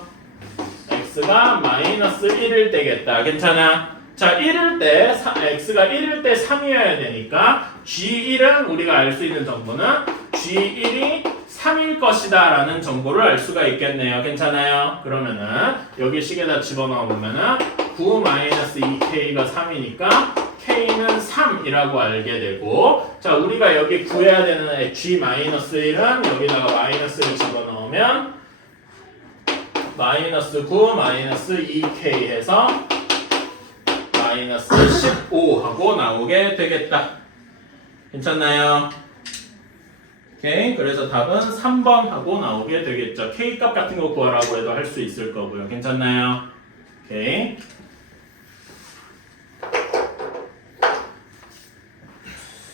x가 마이너스 1일 때겠다. 괜찮아? 자, 1일 때 x가 1일 때 3이어야 되니까 g1은 우리가 알 수 있는 정보는 g1이 3일 것이다 라는 정보를 알 수가 있겠네요. 괜찮아요? 그러면은 여기 식에다 집어넣어 보면은 9-2k가 3이니까 k는 3이라고 알게 되고, 자, 우리가 여기 구해야 되는 g-1은 여기다가 마이너스를 집어넣으면 마이너스 9 마이너스 2k 해서 마이너스 15 하고 나오게 되겠다. 괜찮나요? 오케이. 그래서 답은 3번 하고 나오게 되겠죠. K값 같은 거 구하라고 해도 할 수 있을 거고요. 괜찮나요? 오케이.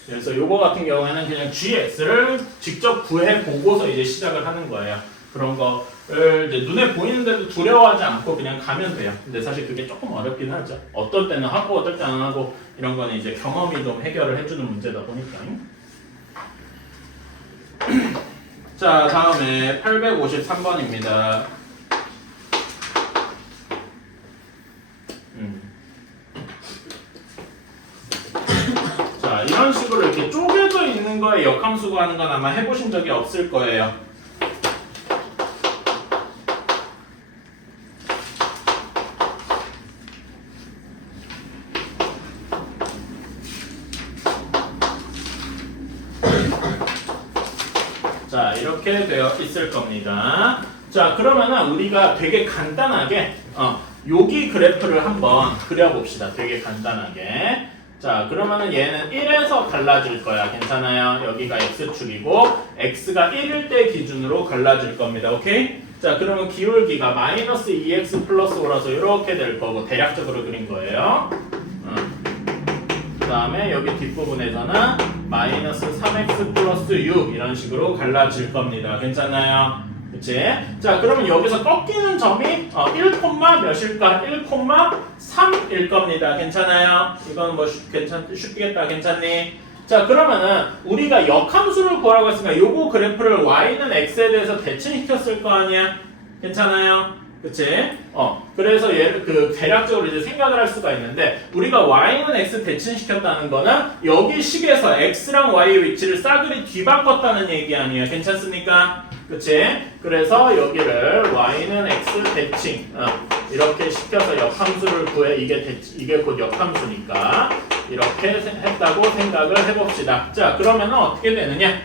그래서 요거 같은 경우에는 그냥 gx를 직접 구해 보고서 이제 시작을 하는 거예요. 그런 거를 이제 눈에 보이는데도 두려워하지 않고 그냥 가면 돼요. 근데 사실 그게 조금 어렵긴 하죠. 어떨 때는 하고 어떨 때는 안 하고 이런 거는 이제 경험이 좀 해결을 해주는 문제다 보니까. 자, 다음에 853번입니다. 자, 이런 식으로 이렇게 쪼개져 있는 거에 역함수 구하는 건 아마 해보신 적이 없을 거예요. 자, 이렇게 되어 있을 겁니다. 자, 그러면은 우리가 되게 간단하게 여기 그래프를 한번 그려봅시다. 되게 간단하게. 자, 그러면은 얘는 1에서 갈라질 거야. 괜찮아요? 여기가 x축이고 x가 1일 때 기준으로 갈라질 겁니다. 오케이? 자, 그러면 기울기가 마이너스 2x 플러스 5라서 이렇게 될 거고 대략적으로 그린 거예요. 그 다음에 여기 뒷부분에서는 마이너스 3x 플러스 6 이런 식으로 갈라질 겁니다. 괜찮나요? 그치? 자, 그러면 여기서 꺾이는 점이 1, 몇일까? 1,3일 겁니다. 괜찮아요? 이건 뭐 쉽겠다. 괜찮니? 자, 그러면은 우리가 역함수를 구하라고 했으니까 요거 그래프를 y는 x에 대해서 대칭시켰을 거 아니야? 괜찮아요? 그치? 그래서 얘를 대략적으로 이제 생각을 할 수가 있는데 우리가 y는 x 대칭시켰다는 거는 여기 식에서 x랑 y의 위치를 싸그리 뒤바꿨다는 얘기 아니에요. 괜찮습니까? 그치? 그래서 여기를 y는 x 대칭 이렇게 시켜서 역함수를 구해. 이게 곧 역함수니까 이렇게 했다고 생각을 해봅시다. 자, 그러면 어떻게 되느냐?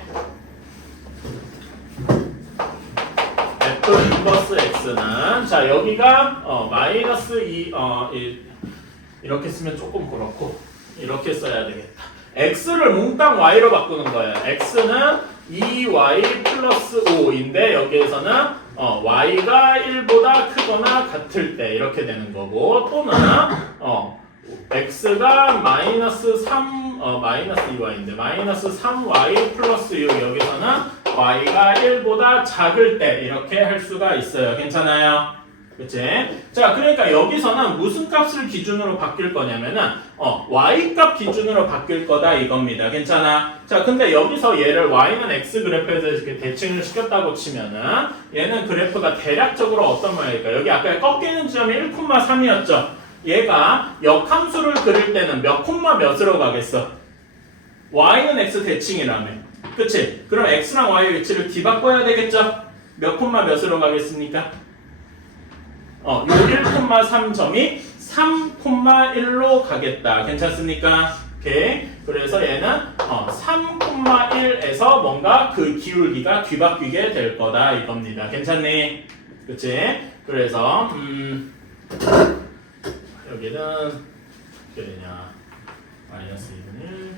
f 인버스 x는 자, 여기가 마이너스 2 이렇게 쓰면 조금 그렇고 이렇게 써야 되겠다. x를 몽땅 y로 바꾸는 거예요. x는 2y 플러스 5인데 여기에서는 y가 1보다 크거나 같을 때 이렇게 되는 거고, 또는 x가 마이너스 2y인데 마이너스 3y 플러스 6 여기서는 y가 1보다 작을 때 이렇게 할 수가 있어요. 괜찮아요? 그치? 자, 그러니까 여기서는 무슨 값을 기준으로 바뀔 거냐면은 y 값 기준으로 바뀔 거다 이겁니다. 괜찮아? 자, 근데 여기서 얘를 y는 x 그래프에서 이렇게 대칭을 시켰다고 치면은 얘는 그래프가 대략적으로 어떤 모양일까? 여기 아까 꺾이는 지점이 1,3이었죠? 얘가 역함수를 그릴 때는 몇 콤마 몇으로 가겠어? y는 x 대칭이라며. 그치? 그럼 x랑 y의 위치를 뒤바꿔야 되겠죠? 몇 콤마 몇으로 가겠습니까? 요 1,3점이 3,1로 가겠다. 괜찮습니까? 오케이. 그래서 얘는 3,1에서 뭔가 그 기울기가 뒤바뀌게 될 거다 이겁니다. 괜찮니? 그치? 그래서 여기는 어떻게 되냐? 마이너스 2분의 1.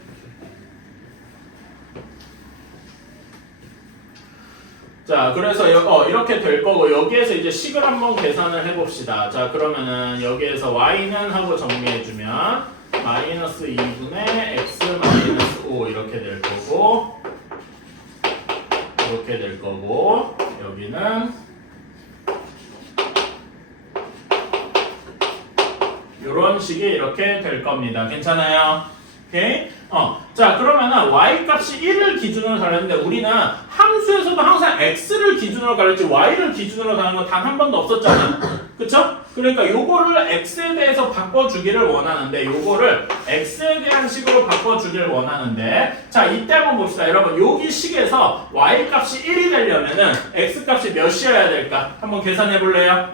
자, 그래서 이렇게 될 거고, 여기에서 이제 식을 한번 계산을 해봅시다. 자, 그러면은 여기에서 y는 하고 정리해주면 마이너스 2분의 x 마이너스 5 이렇게 될 거고, 이렇게 될 거고, 여기는 이런 식이 이렇게 될 겁니다. 괜찮아요? 오케이? 자, 그러면은 y 값이 1을 기준으로 가렸는데 우리는 함수에서도 항상 x를 기준으로 가렸지 y를 기준으로 가는 건 단 한 번도 없었잖아. 그쵸? 그러니까 요거를 x에 대해서 바꿔주기를 원하는데, 요거를 x에 대한 식으로 바꿔주기를 원하는데, 자, 이때 한번 봅시다. 여러분, 여기 식에서 y 값이 1이 되려면은 x 값이 몇이어야 될까? 한번 계산해 볼래요?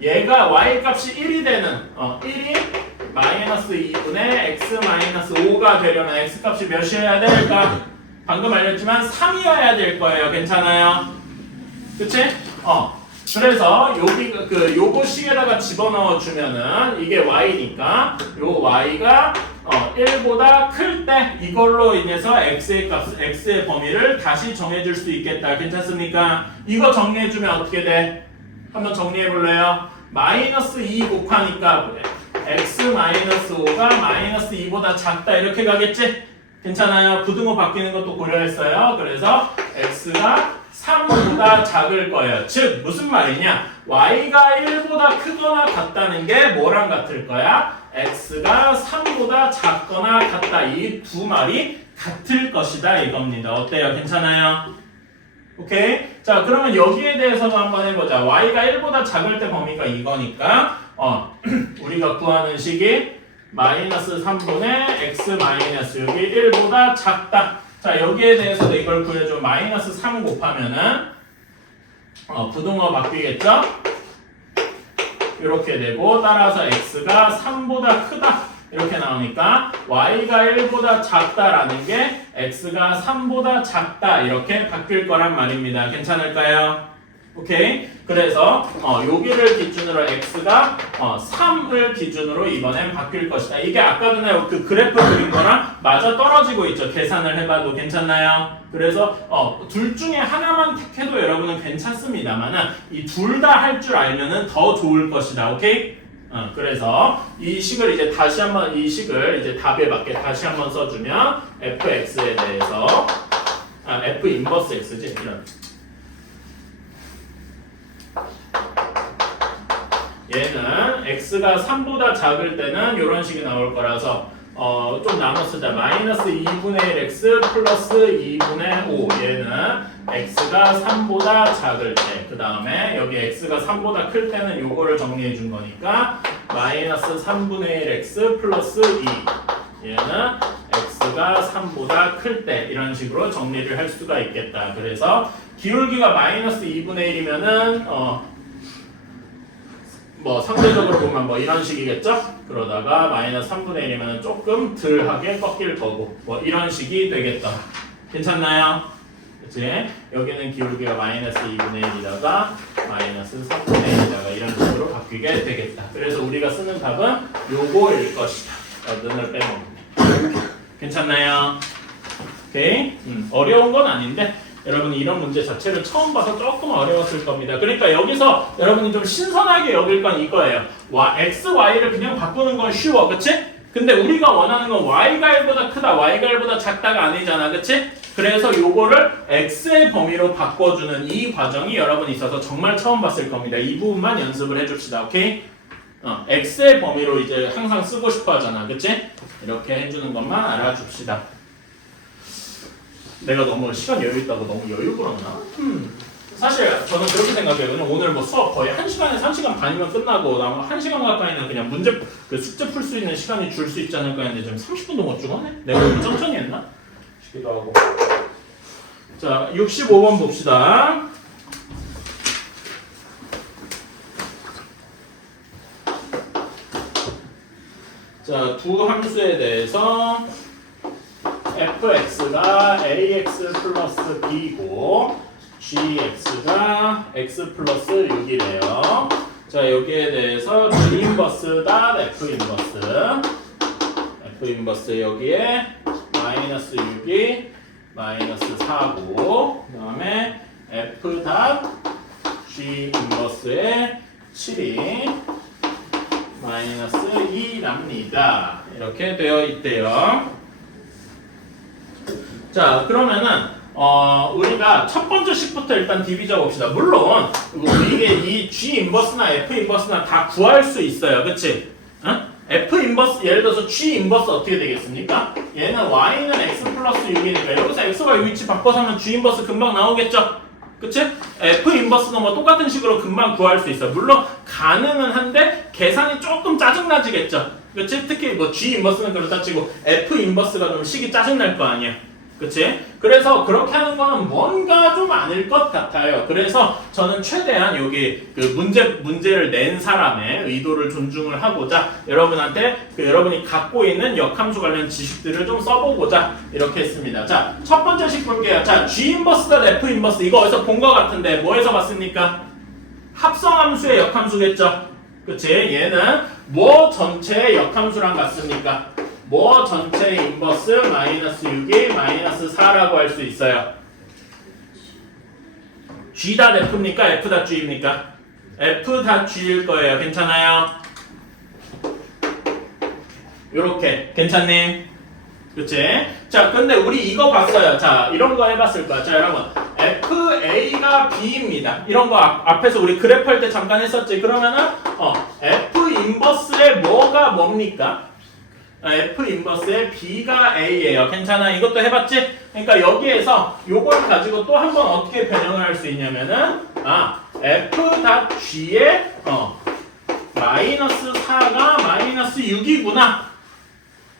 얘가 y 값이 1이 되는 1이 마이너스 2분의 x 마이너스 5가 되려면 x 값이 몇이어야 될까? 방금 알렸지만 3이어야 될 거예요. 괜찮아요? 그치? 그래서 여기 요거 식에다가 집어넣어 주면은 이게 y니까 요 y가 1보다 클 때 이걸로 인해서 x의 범위를 다시 정해줄 수 있겠다. 괜찮습니까? 이거 정리해주면 어떻게 돼? 한번 정리해 볼래요? 마이너스 2 곱하니까 x 마이너스 5가 마이너스 2보다 작다 이렇게 가겠지? 괜찮아요? 부등호 바뀌는 것도 고려했어요. 그래서 x가 3보다 작을 거예요. 즉 무슨 말이냐? y가 1보다 크거나 같다는 게 뭐랑 같을 거야? x가 3보다 작거나 같다. 이 두 말이 같을 것이다 이겁니다. 어때요? 괜찮아요? 오케이? 자 그러면 여기에 대해서도 한번 해보자. y가 1보다 작을 때 범위가 이거니까 우리가 구하는 식이 마이너스 3분의 x 마이너스 6이 1보다 작다. 자 여기에 대해서도 이걸 구해줘. 마이너스 3 곱하면은 부등호 바뀌겠죠? 이렇게 되고 따라서 x가 3보다 크다 이렇게 나오니까 y가 1보다 작다라는 게 x가 3보다 작다 이렇게 바뀔 거란 말입니다. 괜찮을까요? 오케이. 그래서 여기를 기준으로 x가 3을 기준으로 이번엔 바뀔 것이다. 이게 아까 전에 그 그래프 그린 거랑 맞아 떨어지고 있죠. 계산을 해봐도 괜찮나요? 그래서 둘 중에 하나만 택해도 여러분은 괜찮습니다만은 이 둘 다 할 줄 알면은 더 좋을 것이다. 오케이? 그래서 이 식을 이제 다시 한번 이 식을 이제 답에 맞게 다시 한번 써주면 fx에 대해서 f 인버스 x지 이런. 얘는 x가 3보다 작을 때는 이런 식이 나올 거라서 좀 나눠 쓰자. 마이너스 2분의 1 x 플러스 2분의 5 얘는 x가 3보다 작을 때 그 다음에 여기 x가 3보다 클 때는 요거를 정리해 준 거니까 마이너스 3분의 1 x 플러스 2 얘는 x가 3보다 클 때 이런 식으로 정리를 할 수가 있겠다. 그래서 기울기가 마이너스 2분의 1이면은 상대적으로 보면 이런 식이겠죠? 그러다가 마이너스 3분의 1이면 조금 덜하게 꺾일 거고 이런 식이 되겠다. 괜찮나요? 그치? 여기는 기울기가 마이너스 2분의 1이다가 마이너스 3분의 1이다가 이런 식으로 바뀌게 되겠다. 그래서 우리가 쓰는 답은 요거일 것이다. 는을 빼먹네. 괜찮나요? 오케이? 어려운 건 아닌데 여러분이 이런 문제 자체를 처음 봐서 조금 어려웠을 겁니다. 그러니까 여기서 여러분이 좀 신선하게 여길 건 이거예요. x, y를 그냥 바꾸는 건 쉬워. 그치? 근데 우리가 원하는 건 y가 1보다 크다, y가 1보다 작다가 아니잖아. 그치? 그래서 요거를 x의 범위로 바꿔주는 이 과정이 여러분이 있어서 정말 처음 봤을 겁니다. 이 부분만 연습을 해줍시다. 오케이? x의 범위로 이제 항상 쓰고 싶어 하잖아. 그치? 이렇게 해주는 것만 알아줍시다. 내가 너무 시간 여유 있다고 너무 여유 부렸나? 사실 저는 그렇게 생각해요. 오늘 수업 거의 1시간에서 1시간 반이면 끝나고 1시간 가까이는 그냥 문제 숙제 풀 수 있는 시간이 줄 수 있지 않을까 했는데 지금 30분도 못 주고 하네? 내가 너무 천천히 했나? 싶기도 하고. 자, 65번 봅시다. 자, 두 함수에 대해서 fx가 ax 플러스 b고 gx가 x 플러스 6이래요. 자 여기에 대해서 g 인버스 닷 f 인버스 여기에 마이너스 6이 마이너스 4고 그 다음에 f 닷 g 인버스에 7이 마이너스 2랍니다. 이렇게 되어 있대요. 자 그러면은 우리가 첫 번째 식부터 일단 디비져 봅시다. 물론 이게 이 G 인버스나 F 인버스나 다 구할 수 있어요. 그치? F 인버스 예를 들어서 G 인버스 어떻게 되겠습니까? 얘는 Y는 X 플러스 6이니까 여기서 X와 위치 바꿔서 하면 G 인버스 금방 나오겠죠? 그치? F 인버스도 똑같은 식으로 금방 구할 수 있어. 물론 가능은 한데 계산이 조금 짜증나지겠죠? 그치? 특히 G 인버스는 그렇다 치고 F 인버스가 좀 식이 짜증날 거 아니야. 그치? 그래서 그렇게 하는 거는 뭔가 좀 아닐 것 같아요. 그래서 저는 최대한 여기 그 문제를 낸 사람의 의도를 존중을 하고자 여러분한테 여러분이 갖고 있는 역함수 관련 지식들을 좀 써보고자 이렇게 했습니다. 자, 첫 번째 식 볼게요. 자, G 인버스 닷 F 인버스 이거 어디서 본 것 같은데 뭐에서 봤습니까? 합성함수의 역함수겠죠? 그치? 얘는 뭐 전체의 역함수랑 같습니까? 뭐 전체 인버스 마이너스 6이 마이너스 4라고 할 수 있어요. G 닷 F입니까? F 닷 G입니까? F 닷 G일 거예요. 괜찮아요? 요렇게 괜찮니? 그치? 자 근데 우리 이거 봤어요. 자 이런 거 해봤을 거야. 자 여러분 FA가 B입니다. 이런 거 앞에서 우리 그래프 할 때 잠깐 했었지. 그러면은 F 인버스의 뭐가 뭡니까? F 인버스의 B가 A예요. 괜찮아? 이것도 해봤지? 그러니까 여기에서 요걸 가지고 또 한 번 어떻게 변형을 할 수 있냐면은 F.G의 마이너스 4가 마이너스 6이구나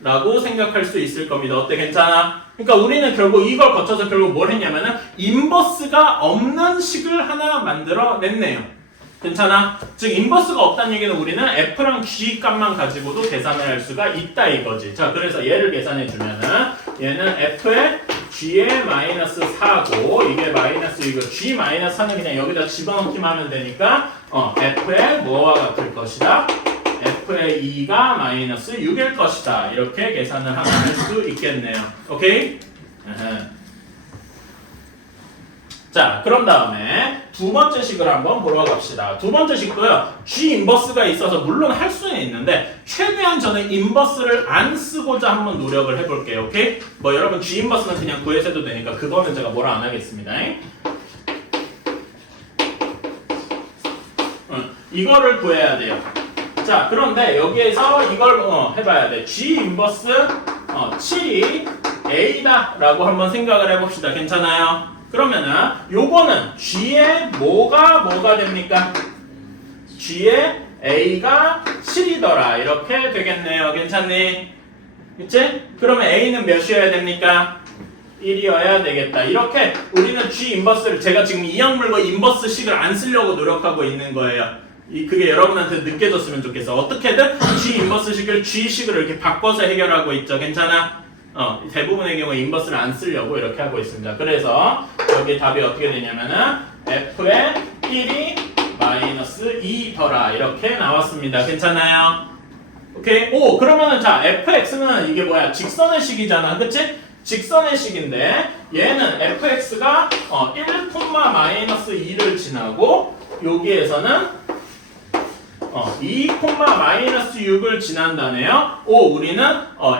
라고 생각할 수 있을 겁니다. 어때? 괜찮아? 그러니까 우리는 결국 이걸 거쳐서 결국 뭘 했냐면은 인버스가 없는 식을 하나 만들어 냈네요. 괜찮아? 즉 인버스가 없다는 얘기는 우리는 F랑 G 값만 가지고도 계산을 할 수가 있다 이거지. 자, 그래서 얘를 계산해 주면은 얘는 F의 G의 마이너스 4고 이게 마이너스 이거 G 마이너스 4는 그냥 여기다 집어넣기만 하면 되니까 F의 뭐와 같을 것이다? F의 2가 마이너스 6일 것이다. 이렇게 계산을 하나 할 수 있겠네요. 오케이? 자, 그런 다음에 두 번째 식을 한번 보러 갑시다. 두 번째 식도요, G 인버스가 있어서 물론 할 수는 있는데 최대한 저는 인버스를 안 쓰고자 한번 노력을 해볼게요. 오케이? 뭐 여러분 G 인버스는 그냥 구해서 해도 되니까 그거는 제가 뭐라 안 하겠습니다. 이거를 구해야 돼요. 자, 그런데 여기에서 이걸 해봐야 돼. G 인버스 7이 A다 라고 한번 생각을 해봅시다. 괜찮아요? 그러면은 요거는 G의 뭐가 됩니까? G의 A가 7이더라 이렇게 되겠네요. 괜찮니? 그치? 그러면 A는 몇이어야 됩니까? 1이어야 되겠다. 이렇게 우리는 G 인버스를 제가 지금 이형물고 인버스 식을 안 쓰려고 노력하고 있는 거예요. 그게 여러분한테 느껴졌으면 좋겠어. 어떻게든 G 인버스 식을 G 식으로 이렇게 바꿔서 해결하고 있죠. 괜찮아? 대부분의 경우에 인버스를 안 쓰려고 이렇게 하고 있습니다. 그래서 여기 답이 어떻게 되냐면은 F의 1이 마이너스 2더라 이렇게 나왔습니다. 괜찮아요? 오케이? 오, 그러면은 자, fx는 이게 뭐야? 직선의 식이잖아. 그치? 직선의 식인데 얘는 fx가 1, 마이너스 2를 지나고 여기에서는 2, 마이너스 6을 지난다네요. 오, 우리는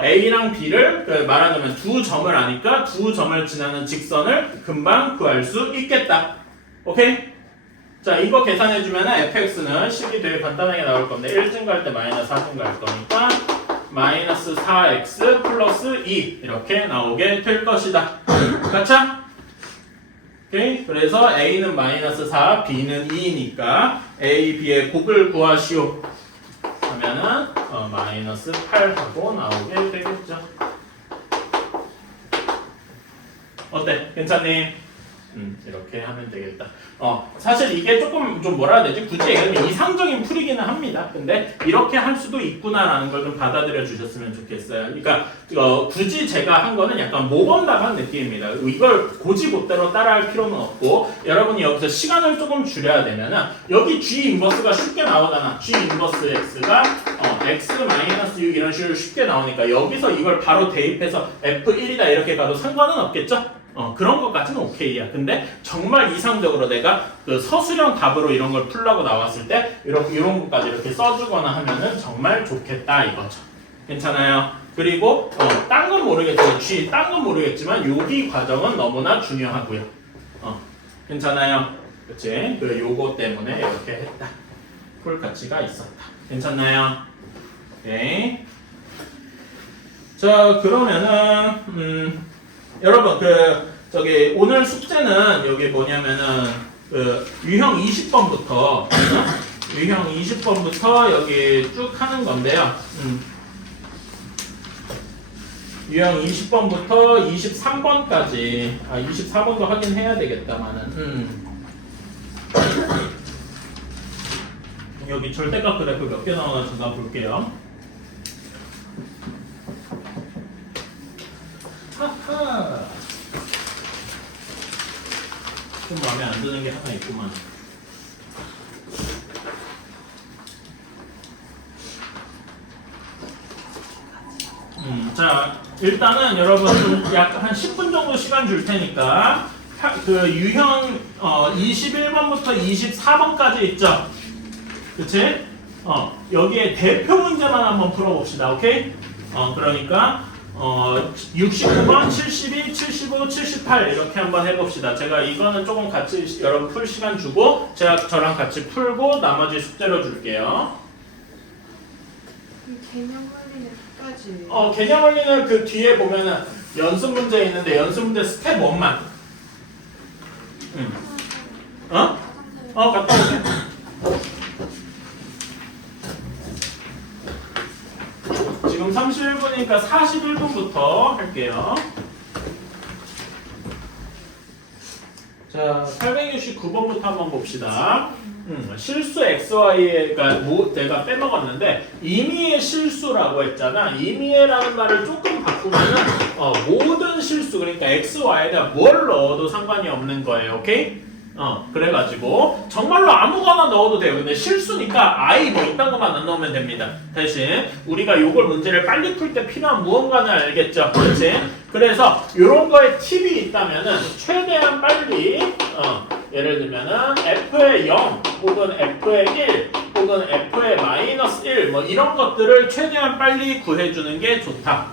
A랑 B를 말하자면 두 점을 아니까 두 점을 지나는 직선을 금방 구할 수 있겠다. 오케이? 자, 이거 계산해주면 fx는 식이 되게 간단하게 나올 건데 1쯤 갈 때 마이너스 4쯤 갈 거니까 마이너스 4x 플러스 2 이렇게 나오게 될 것이다. 그렇죠? 오케이? 그래서 A는 마이너스 4, B는 2니까 A, B의 곱을 구하시오 하면은 마이너스 8하고 나오게 되겠죠. 어때? 괜찮니? 이렇게 하면 되겠다. 사실 이게 조금 좀 뭐라 해야 되지? 굳이 얘기하면 이상적인 풀이기는 합니다. 근데 이렇게 할 수도 있구나라는 걸 좀 받아들여 주셨으면 좋겠어요. 그러니까 굳이 제가 한 거는 약간 모범답한 느낌입니다. 이걸 고지고대로 따라할 필요는 없고 여러분이 여기서 시간을 조금 줄여야 되면은 여기 G 인버스가 쉽게 나오잖아. G 인버스 X가 X-6 이런 식으로 쉽게 나오니까 여기서 이걸 바로 대입해서 F1이다 이렇게 가도 상관은 없겠죠? 그런 것까지는 오케이야. 근데 정말 이상적으로 내가 그 서술형 답으로 이런 걸 풀라고 나왔을 때 이런 것까지 이렇게 써주거나 하면은 정말 좋겠다 이거죠. 괜찮아요? 그리고 딴 건 모르겠지만 딴 건 모르겠지만 여기 과정은 너무나 중요하고요. 괜찮아요? 그치? 요거 때문에 이렇게 했다. 풀 가치가 있었다. 괜찮나요? 오케이. 자, 그러면은 여러분 오늘 숙제는 여기 뭐냐면은 유형 20번부터 유형 20번부터 여기 쭉 하는 건데요. 유형 20번부터 23번까지 24번도 확인해야 되겠다마는 여기 절대값 그래프 몇 개 나오나 잠깐 볼게요. 하하. 좀 마음에 안 드는 게 하나 있구만. 자, 일단은 여러분 좀 약 한 10분 정도 시간 줄 테니까 유형 21번부터 24번까지 있죠? 그치? 여기에 대표 문제만 한번 풀어봅시다. 오케이? 그러니까 69번, 72, 75, 78 이렇게 한번 해봅시다. 제가 이거는 조금 같이 여러분 풀 시간 주고 제가 저랑 같이 풀고 나머지 숙제로 줄게요. 개념 원리는 끝까지. 개념 원리는 그 뒤에 보면은 연습 문제 있는데 연습 문제 스텝 1만. 갔다 올게. 지금 31분이니까 41분부터 할게요. 자, 869번부터 한번 봅시다. 실수 XY의, 그러니까 내가 빼먹었는데 임의의 실수라고 했잖아. 임의라는 말을 조금 바꾸면은 모든 실수, 그러니까 XY에다 뭘 넣어도 상관이 없는 거예요. 오케이? 그래가지고 정말로 아무거나 넣어도 돼요. 근데 실수니까 I 뭐 이딴 것만 안 넣으면 됩니다. 대신 우리가 요걸 문제를 빨리 풀 때 필요한 무언가는 알겠죠? 그렇지? 그래서 요런 거에 팁이 있다면은 최대한 빨리 예를 들면은 F의 0 혹은 F의 1 혹은 F의 마이너스 1 뭐 이런 것들을 최대한 빨리 구해주는 게 좋다.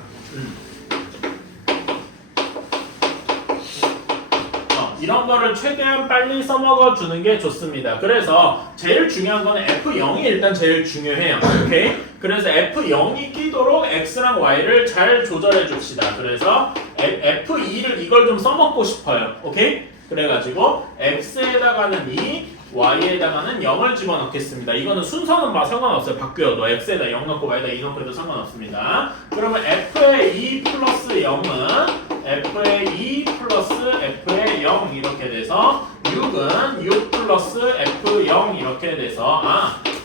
이런 거를 최대한 빨리 써먹어 주는 게 좋습니다. 그래서 제일 중요한 거는 F0이 일단 제일 중요해요. 오케이? 그래서 F0이 끼도록 X랑 Y를 잘 조절해 줍시다. 그래서 F2를 이걸 좀 써먹고 싶어요. 오케이? 그래가지고 X에다가는 2, Y에다가는 0을 집어넣겠습니다. 이거는 순서는 막 상관없어요. 바뀌어도 X에다 0 넣고 Y에다 2 넣고 해도 상관없습니다. 그러면 F의 2 플러스 0은 F의 2 플러스 F의 0 이렇게 돼서 6은 6 플러스 F0 이렇게 돼서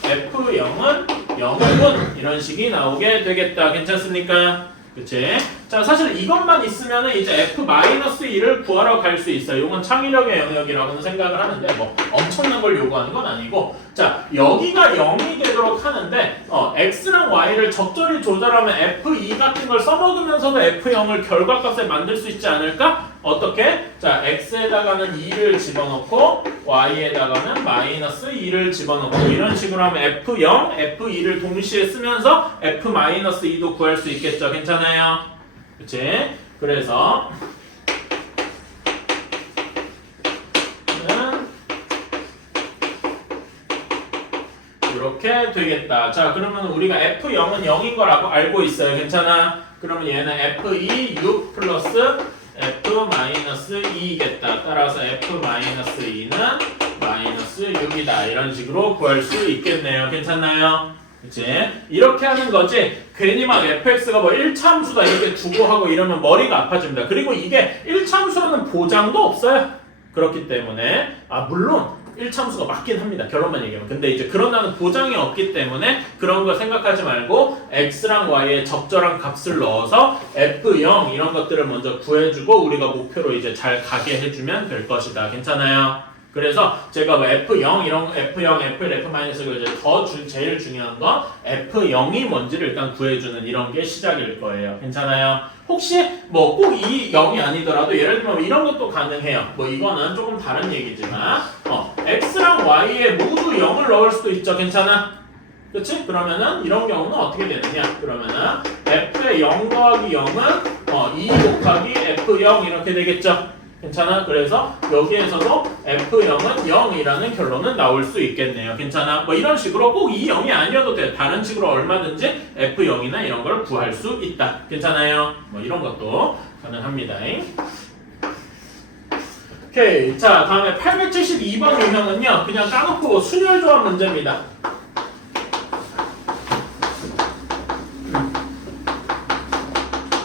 F0은 0은 이런 식이 나오게 되겠다. 괜찮습니까? 그치? 자, 사실 이것만 있으면 이제 F-1을 구하러 갈 수 있어요. 이건 창의력의 영역이라고는 생각을 하는데 뭐 엄청난 걸 요구하는 건 아니고, 자, 여기가 0이 되도록 하는데 X랑 Y를 적절히 조절하면 F2 같은 걸 써먹으면서도 F0을 결과값에 만들 수 있지 않을까? 어떻게? 자, X에다가는 2를 집어넣고 Y에다가는 마이너스 2를 집어넣고 이런 식으로 하면 F0, F2를 동시에 쓰면서 F-2도 구할 수 있겠죠. 괜찮아요? 그치? 그래서 이렇게 되겠다. 자, 그러면 우리가 F0은 0인 거라고 알고 있어요. 괜찮아? 그러면 얘는 F2 6 플러스 F-2겠다. 따라서 F-2는 마이너스 6이다. 이런 식으로 구할 수 있겠네요. 괜찮나요? 그치? 이렇게 하는 거지 괜히 막 fx가 뭐 1차함수다 이렇게 두고 하고 이러면 머리가 아파집니다. 그리고 이게 1차함수라는 보장도 없어요. 그렇기 때문에 물론 1차함수가 맞긴 합니다. 결론만 얘기하면. 근데 이제 그런다는 보장이 없기 때문에 그런 거 생각하지 말고 x랑 y의 적절한 값을 넣어서 f0 이런 것들을 먼저 구해주고 우리가 목표로 이제 잘 가게 해주면 될 것이다. 괜찮아요? 그래서 제가 뭐 F0 이런 F0, F1, F-를 이제 제일 중요한 건 F0이 뭔지를 일단 구해주는 이런 게 시작일 거예요. 괜찮아요? 혹시 뭐 꼭 이 0이 아니더라도 예를 들면 이런 것도 가능해요. 뭐 이거는 조금 다른 얘기지만 X랑 Y에 모두 0을 넣을 수도 있죠. 괜찮아? 그치? 그러면은 이런 경우는 어떻게 되느냐? 그러면은 F의 0 더하기 0은 2 곱하기 F0 이렇게 되겠죠? 괜찮아? 그래서 여기에서도 F0은 0이라는 결론은 나올 수 있겠네요. 괜찮아? 뭐 이런 식으로 꼭 이 0이 아니어도 돼. 다른 식으로 얼마든지 F0이나 이런 걸 구할 수 있다. 괜찮아요? 뭐 이런 것도 가능합니다. 오케이. 자, 다음에 872번 유형은요. 그냥 까놓고 순열 조합 문제입니다.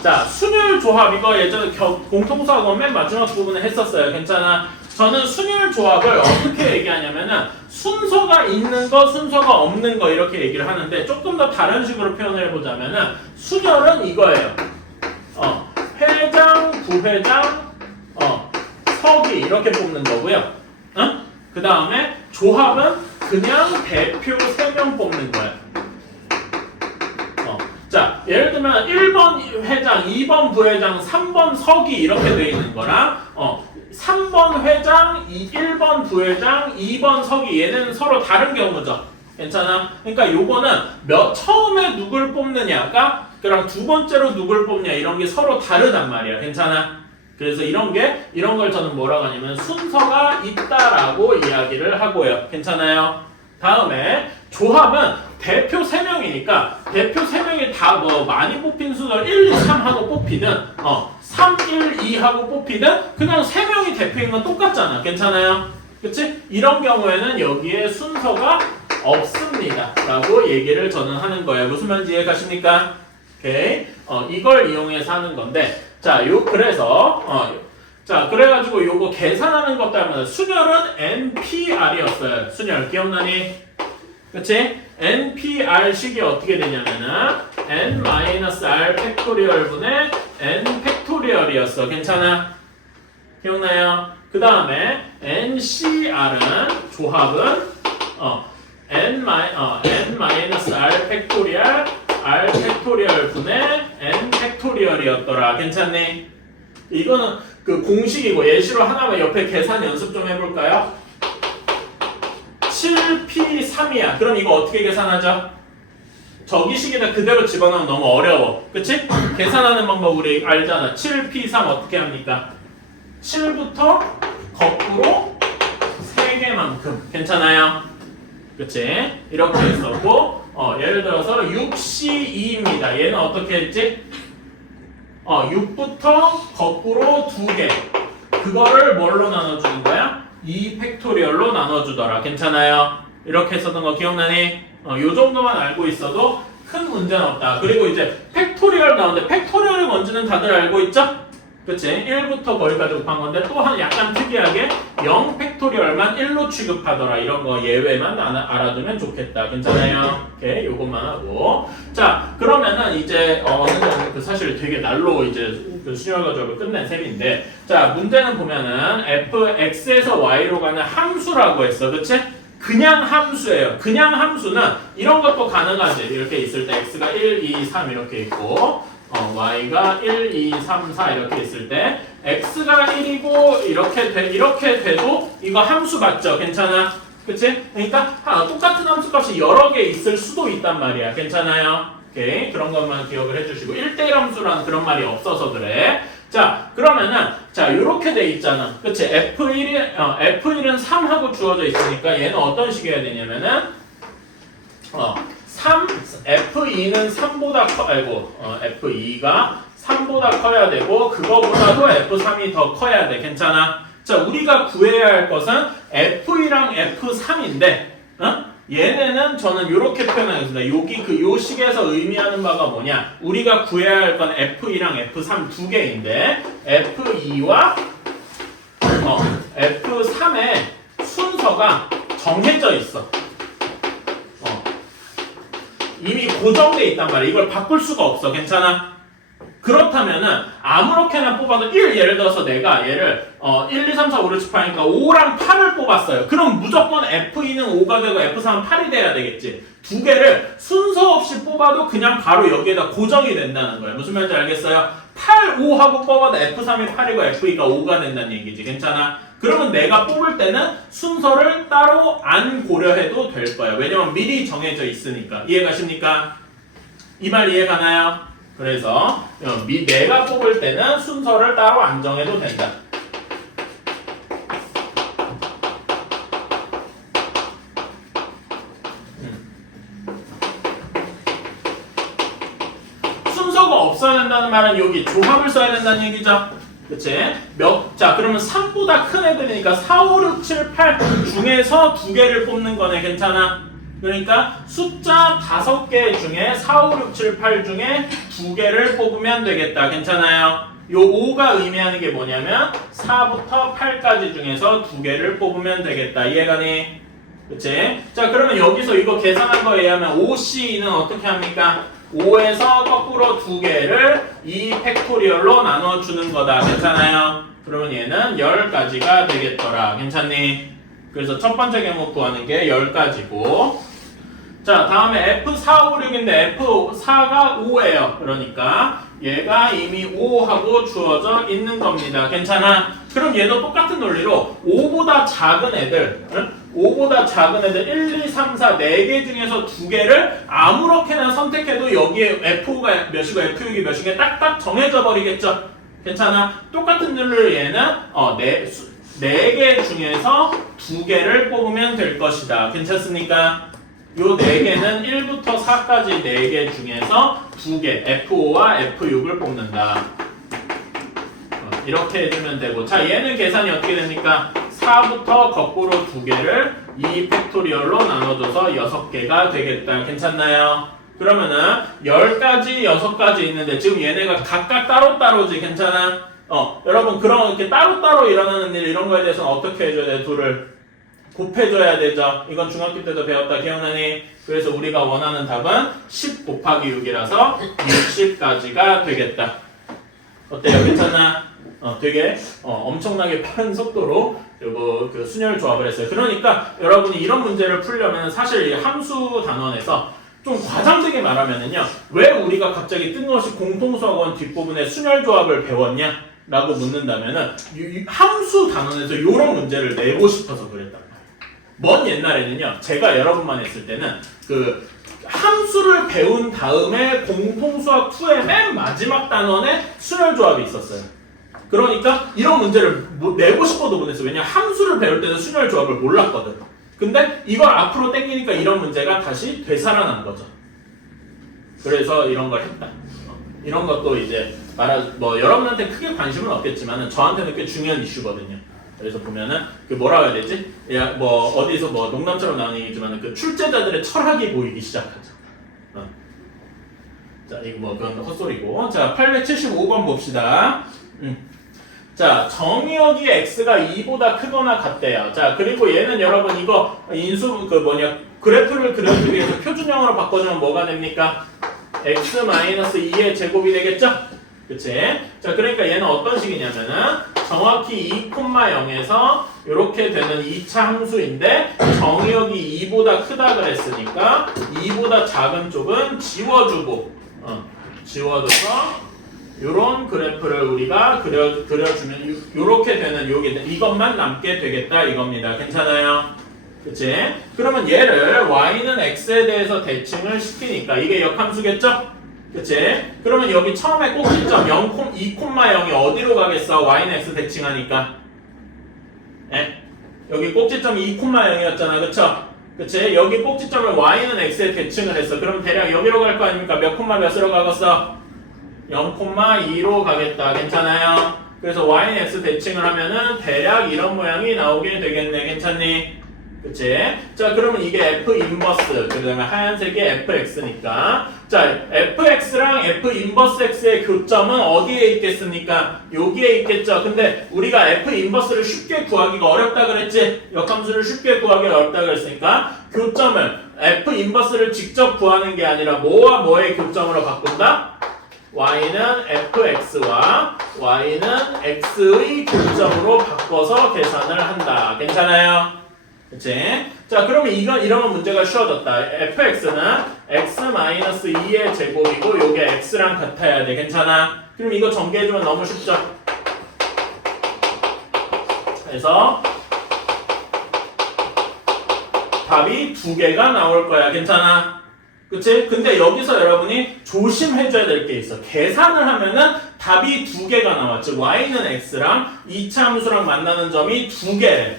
자, 순열 조합 이거 예전에 공통수학원 맨 마지막 부분에 했었어요. 괜찮아? 저는 순열 조합을 어떻게 얘기하냐면은 순서가 있는 거, 순서가 없는 거 이렇게 얘기를 하는데 조금 더 다른 식으로 표현을 해보자면은 순열은 이거예요. 회장, 부회장, 서기 이렇게 뽑는 거고요. 그 다음에 조합은 그냥 대표 3명 뽑는 거예요. 자, 예를 들면 1번 회장, 2번 부회장, 3번 서기 이렇게 돼 있는 거랑 3번 회장, 1번 부회장, 2번 서기 얘는 서로 다른 경우죠. 괜찮아? 그러니까 요거는 처음에 누굴 뽑느냐가 그럼 두 번째로 누굴 뽑냐 이런 게 서로 다르단 말이야. 괜찮아? 그래서 이런 걸 저는 뭐라고 하냐면 순서가 있다라고 이야기를 하고요. 괜찮아요? 다음에 조합은 대표 3명이니까 대표 3명이 다 뭐 많이 뽑힌 순서 1, 2, 3 하고 뽑히든 3, 1, 2 하고 뽑히든 그냥 3명이 대표인 건 똑같잖아. 괜찮아요? 그치? 이런 경우에는 여기에 순서가 없습니다 라고 얘기를 저는 하는 거예요. 무슨 말인지 이해가십니까? 오케이. 이걸 이용해서 하는 건데 자, 그래가지고 요거 계산하는 것도 하면 순열은 NPR이었어요. 순열 기억나니? 그치? NPR식이 어떻게 되냐면은 N-R 팩토리얼 분의 N 팩토리얼이었어. 괜찮아? 기억나요? 그 다음에 NCR은 조합은 N-R 팩토리얼 R 팩토리얼 분의 N 팩토리얼이었더라. 괜찮니? 이거는 그 공식이고 예시로 하나만 옆에 계산 연습 좀 해볼까요? 7P3이야. 그럼 이거 어떻게 계산하죠? 저기식에다 그대로 집어넣으면 너무 어려워. 그치? 계산하는 방법 우리 알잖아. 7P3 어떻게 합니까? 7부터 거꾸로 3개만큼. 괜찮아요? 그치? 이렇게 했었고 예를 들어서 6C2입니다. 얘는 어떻게 했지? 6부터 거꾸로 2개. 그거를 뭘로 나눠주는 거야? 2 팩토리얼로 나눠주더라. 괜찮아요? 이렇게 했었던 거 기억나니? 요 정도만 알고 있어도 큰 문제는 없다. 그리고 이제 팩토리얼 나오는데 팩토리얼이 뭔지는 다들 알고 있죠? 그치? 1부터 거기까지 곱한 건데 또 한 약간 특이하게 0 팩토리얼만 1로 취급하더라. 이런 거 예외만 알아두면 좋겠다. 괜찮아요? 오케이, 요것만 하고. 자, 그러면은 이제 사실 되게 날로 이제 그 순열 과정을 끝낸 셈인데, 자, 문제는 보면은 fx에서 y로 가는 함수라고 했어. 그치? 그냥 함수예요. 그냥 함수는 이런 것도 가능하지. 이렇게 있을 때 x가 1, 2, 3 이렇게 있고 y가 1, 2, 3, 4 이렇게 있을 때 x가 1이고 이렇게 돼도 이거 함수 맞죠? 괜찮아? 그치? 그러니까 똑같은 함수 값이 여러 개 있을 수도 있단 말이야. 괜찮아요? 오케이. 그런 것만 기억을 해주시고 1대1 함수라는 그런 말이 없어서 그래. 자, 그러면은 자, 요렇게 돼 있잖아. 그치? F1은 3하고 주어져 있으니까 얘는 어떤 식이어야 되냐면은 F2는 3보다 F2가 3보다 커야 되고 그거보다도 F3이 더 커야 돼. 괜찮아? 자, 우리가 구해야 할 것은 F2랑 F3인데 얘네는 저는 이렇게 표현하겠습니다. 여기 요 식에서 의미하는 바가 뭐냐? 우리가 구해야 할 건 F2랑 F3 두 개인데 F2와 F3의 순서가 정해져 있어. 이미 고정돼 있단 말이야. 이걸 바꿀 수가 없어. 괜찮아? 그렇다면은 아무렇게나 뽑아도 예를 들어서 내가 얘를 1, 2, 3, 4, 5, 6, 7, 8이니까 5랑 8을 뽑았어요. 그럼 무조건 F2는 5가 되고 F3은 8이 돼야 되겠지. 두 개를 순서 없이 뽑아도 그냥 바로 여기에다 고정이 된다는 거예요. 무슨 말인지 알겠어요? 8, 5 하고 뽑아도 F3이 8이고 F2가 5가 된다는 얘기지. 괜찮아? 그러면 내가 뽑을 때는 순서를 따로 안 고려해도 될 거야. 왜냐면 미리 정해져 있으니까. 이해가십니까? 이 말 이해가나요? 그래서 내가 뽑을 때는 순서를 따로 안 정해도 된다. 순서가 없어야 된다는 말은 여기 조합을 써야 된다는 얘기죠. 그치? 자, 그러면 3보다 큰 애들이니까 4, 5, 6, 7, 8 중에서 두 개를 뽑는 거네. 괜찮아? 그러니까 숫자 5개 중에 4, 5, 6, 7, 8 중에 두 개를 뽑으면 되겠다. 괜찮아요? 요 5가 의미하는 게 뭐냐면 4부터 8까지 중에서 두 개를 뽑으면 되겠다. 이해가니? 그치? 자, 그러면 여기서 이거 계산한 거에 의하면 5C는 어떻게 합니까? 5에서 거꾸로 두 개를 2 팩토리얼로 나눠주는 거다. 괜찮아요? 그러면 얘는 10가지가 되겠더라. 괜찮니? 그래서 첫 번째 개목 구하는 게 10가지고 자, 다음에 F4, 5, 6인데 F4가 5예요. 그러니까 얘가 이미 5하고 주어져 있는 겁니다. 괜찮아? 그럼 얘도 똑같은 논리로 5보다 작은 애들 5보다 작은 애들 1, 2, 3, 4, 4개 중에서 2개를 아무렇게나 선택해도 여기에 F5가 몇이고 F6이 몇이게 딱딱 정해져 버리겠죠? 괜찮아? 똑같은 줄로 얘는 4개 중에서 2개를 뽑으면 될 것이다. 괜찮습니까? 요 4개는 1부터 4까지 4개 중에서 2개, F5와 F6을 뽑는다. 이렇게 해주면 되고, 자 얘는 계산이 어떻게 됩니까? 4부터 거꾸로 2개를 2팩토리얼로 나눠줘서 6개가 되겠다. 괜찮나요? 그러면은 10가지, 6가지 있는데 지금 얘네가 각각 따로따로지. 괜찮아? 여러분 그런 이렇게 따로따로 일어나는 일 이런 거에 대해서는 어떻게 해줘야 돼? 둘을 곱해줘야 되죠. 이건 중학교 때도 배웠다. 기억나니? 그래서 우리가 원하는 답은 10 곱하기 6이라서 60까지가 되겠다. 어때요? 괜찮아? 되게 엄청나게 빠른 속도로 그 순열 조합을 했어요. 그러니까 여러분이 이런 문제를 풀려면 사실 이 함수 단원에서 좀 과장되게 말하면은요, 왜 우리가 갑자기 뜬금없이 공통수학원 뒷부분에 순열 조합을 배웠냐? 라고 묻는다면은 이 함수 단원에서 이런 문제를 내고 싶어서 그랬단 말이에요. 먼 옛날에는요, 제가 여러분만 했을 때는 그 함수를 배운 다음에 공통수학 2의 맨 마지막 단원에 순열 조합이 있었어요. 그러니까 이런 문제를 내고 싶어도 못했어요. 왜냐 함수를 배울 때는 순열 조합을 몰랐거든. 근데 이걸 앞으로 당기니까 이런 문제가 다시 되살아난 거죠. 그래서 이런 걸 했다. 이런 것도 이제 여러분한테 크게 관심은 없겠지만 저한테는 꽤 중요한 이슈거든요. 그래서 보면은 그 뭐라고 해야 되지? 어디서 농담처럼 나오는 얘기지만 그 출제자들의 철학이 보이기 시작하죠. 자 이거 그건 헛소리고. 자 875번 봅시다. 자, 정의역이 x가 2보다 크거나 같대요. 자, 그리고 얘는 여러분 이거 그래프를 그려주기 위해서 표준형으로 바꿔주면 뭐가 됩니까? x-2의 제곱이 되겠죠? 그치? 자, 그러니까 얘는 어떤 식이냐면은 정확히 2,0에서 이렇게 되는 2차 함수인데 정의역이 2보다 크다 그랬으니까 2보다 작은 쪽은 지워주고 지워줘서 요런 그래프를 우리가 그려주면 요렇게 되는 이것만 남게 되겠다 이겁니다. 괜찮아요? 그치? 그러면 얘를 y는 x에 대해서 대칭을 시키니까 이게 역함수겠죠? 그치? 그러면 여기 처음에 꼭지점 2,0이 어디로 가겠어? y는 x 대칭하니까 네? 여기 꼭지점이 2,0이었잖아. 그쵸? 그치? 여기 꼭지점을 y는 x에 대칭을 했어. 그럼 대략 여기로 갈 거 아닙니까? 몇 콤마 몇으로 가겠어? 0,2로 가겠다. 괜찮아요? 그래서 y는 x 대칭을 하면은 대략 이런 모양이 나오게 되겠네. 괜찮니? 그치? 자, 그러면 이게 f 인버스, 그 다음에 하얀색이 fx니까. 자, fx랑 f 인버스 x의 교점은 어디에 있겠습니까? 여기에 있겠죠. 근데 우리가 f 인버스를 쉽게 구하기가 어렵다 그랬지? 역함수를 쉽게 구하기 어렵다 그랬으니까 교점을 f 인버스를 직접 구하는 게 아니라 뭐와 뭐의 교점으로 바꾼다? y는 fx와 y는 x의 교점으로 바꿔서 계산을 한다. 괜찮아요? 그치? 자, 그러면 이러면 문제가 쉬워졌다. fx는 x-2의 제곱이고 요게 x랑 같아야 돼. 괜찮아? 그럼 이거 전개해주면 너무 쉽죠? 그래서 답이 2개가 나올 거야. 괜찮아? 그치? 근데 여기서 여러분이 조심해줘야 될 게 있어. 계산을 하면은 답이 2개가 나와. 즉 y는 x랑 2차 함수랑 만나는 점이 2개.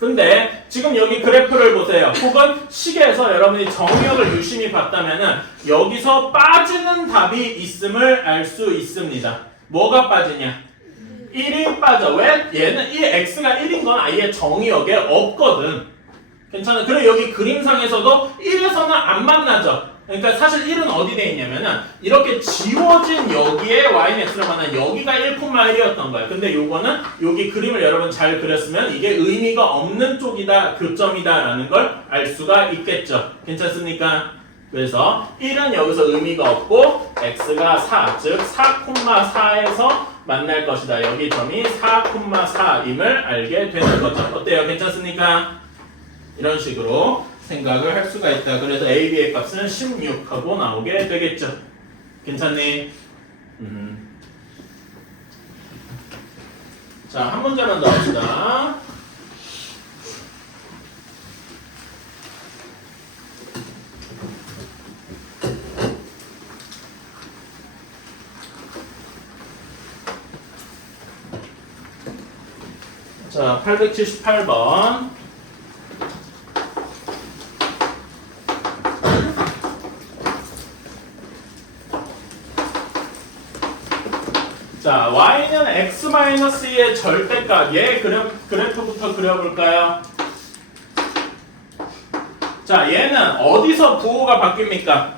근데 지금 여기 그래프를 보세요. 혹은 식에서 여러분이 정의역을 유심히 봤다면은 여기서 빠지는 답이 있음을 알 수 있습니다. 뭐가 빠지냐? 1이 빠져. 왜? 얘는 이 x가 1인 건 아예 정의역에 없거든. 괜찮아. 그리고 여기 그림상에서도 1에서는 안 만나죠. 그러니까 사실 1은 어디 돼 있냐면은 이렇게 지워진 여기에 y는 x를 만난 여기가 1,1이었던 거야. 근데 요거는 여기 그림을 여러분 잘 그렸으면 이게 의미가 없는 쪽이다, 교점이다 라는 걸 알 수가 있겠죠. 괜찮습니까? 그래서 1은 여기서 의미가 없고 x가 4, 즉 4,4에서 만날 것이다. 여기 점이 4,4임을 알게 되는 거죠. 어때요? 괜찮습니까? 이런 식으로 생각을 할 수가 있다. 그래서 A, B의 값은 16하고 나오게 되겠죠. 괜찮니? 자, 한 문제만 더 합시다. 자, 878번. 자, y는 x-2의 절대값. 얘 그래프부터 그려볼까요? 자, 얘는 어디서 부호가 바뀝니까?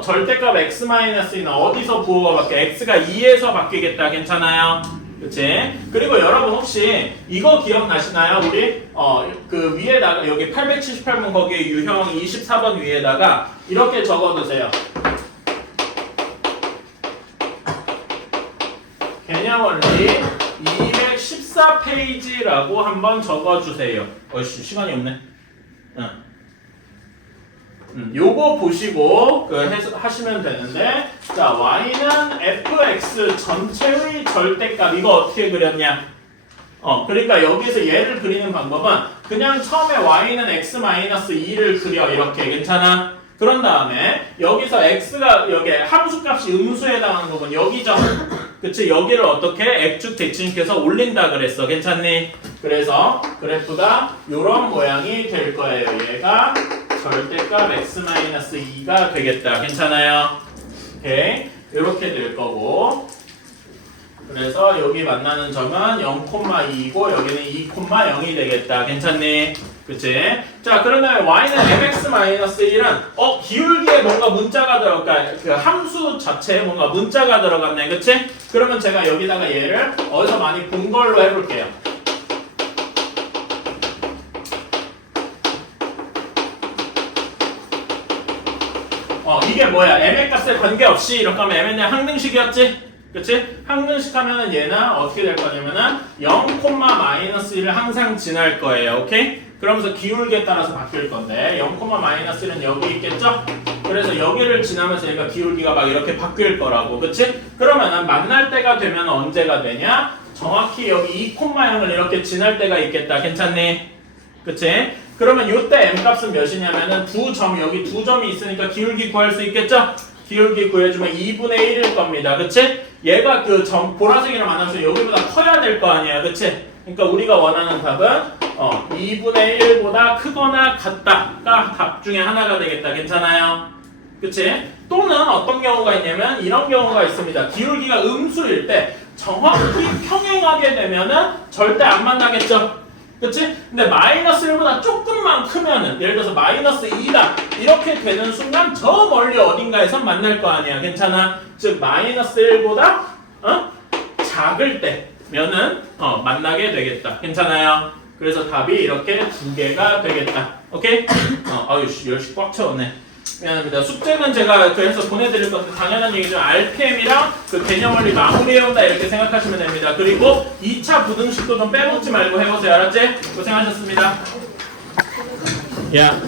절대값 x-2는 어디서 부호가 바뀌어? x가 2에서 바뀌겠다. 괜찮아요? 그치? 그리고 여러분 혹시 이거 기억나시나요? 우리 그 위에다가 여기 878번 거기에 유형 24번 위에다가 이렇게 적어두세요. 개념원리 214페이지라고 한번 적어주세요. 시간이 없네. 요거 보시고 하시면 되는데, 자, y는 fx 전체의 절대값. 이거 어떻게 그렸냐? 그러니까 여기서 얘를 그리는 방법은 그냥 처음에 y는 x-2를 그려. 이렇게. 괜찮아? 그런 다음에 여기서 x가 여기 함수값이 음수에 해당하는 부분 여기죠. 그치? 여기를 어떻게 액축 대칭해서 올린다 그랬어. 괜찮니? 그래서 그래프가 요런 모양이 될 거예요. 얘가 절대값 x-2가 되겠다. 괜찮아요? 오케이. 이렇게 될 거고, 그래서 여기 만나는 점은 0,2이고 여기는 2,0이 되겠다. 괜찮니? 그치? 자, 그러면 y는 mx-1은 기울기에 뭔가 문자가 들어가, 그 함수 자체에 뭔가 문자가 들어갔네. 그치? 그러면 제가 여기다가 얘를 어디서 많이 본 걸로 해볼게요. 이게 뭐야? m의 값에 관계없이 이렇게 하면 m은 항등식이었지? 그치? 항등식 하면은 얘는 어떻게 될 거냐면은 0,-1을 항상 지날 거예요. 오케이? 그러면서 기울기에 따라서 바뀔 건데 0,-1는 여기 있겠죠? 그래서 여기를 지나면서 얘가 기울기가 막 이렇게 바뀔 거라고. 그치? 그러면은 만날 때가 되면 언제가 되냐? 정확히 여기 2,0을 이렇게 지날 때가 있겠다. 괜찮니? 그치? 그러면 이때 m값은 몇이냐면은 여기 두 점이 있으니까 기울기 구할 수 있겠죠? 기울기 구해주면 2분의 1일 겁니다. 그치? 얘가 그 보라색이랑 만나서 여기보다 커야 될 거 아니야. 그치? 그러니까 우리가 원하는 답은 2분의 1보다 크거나 같다가 답 중에 하나가 되겠다. 괜찮아요? 그치? 또는 어떤 경우가 있냐면 이런 경우가 있습니다. 기울기가 음수일 때 정확히 평행하게 되면은 절대 안 만나겠죠? 그치? 근데 마이너스 1보다 조금만 크면은, 예를 들어서 마이너스 2다 이렇게 되는 순간 저 멀리 어딘가에서 만날 거 아니야. 괜찮아? 즉 마이너스 1보다 작을 때면은 만나게 되겠다. 괜찮아요? 그래서 답이 이렇게 두 개가 되겠다. 오케이? 아유 10시 꽉 채웠네. 미안합니다. 숙제는 제가 해서 보내드릴 건데 당연한 얘기죠. RPM이랑 그 개념원리 마무리해온다 이렇게 생각하시면 됩니다. 그리고 2차 부등식도 좀 빼먹지 말고 해보세요. 알았지? 고생하셨습니다. 야.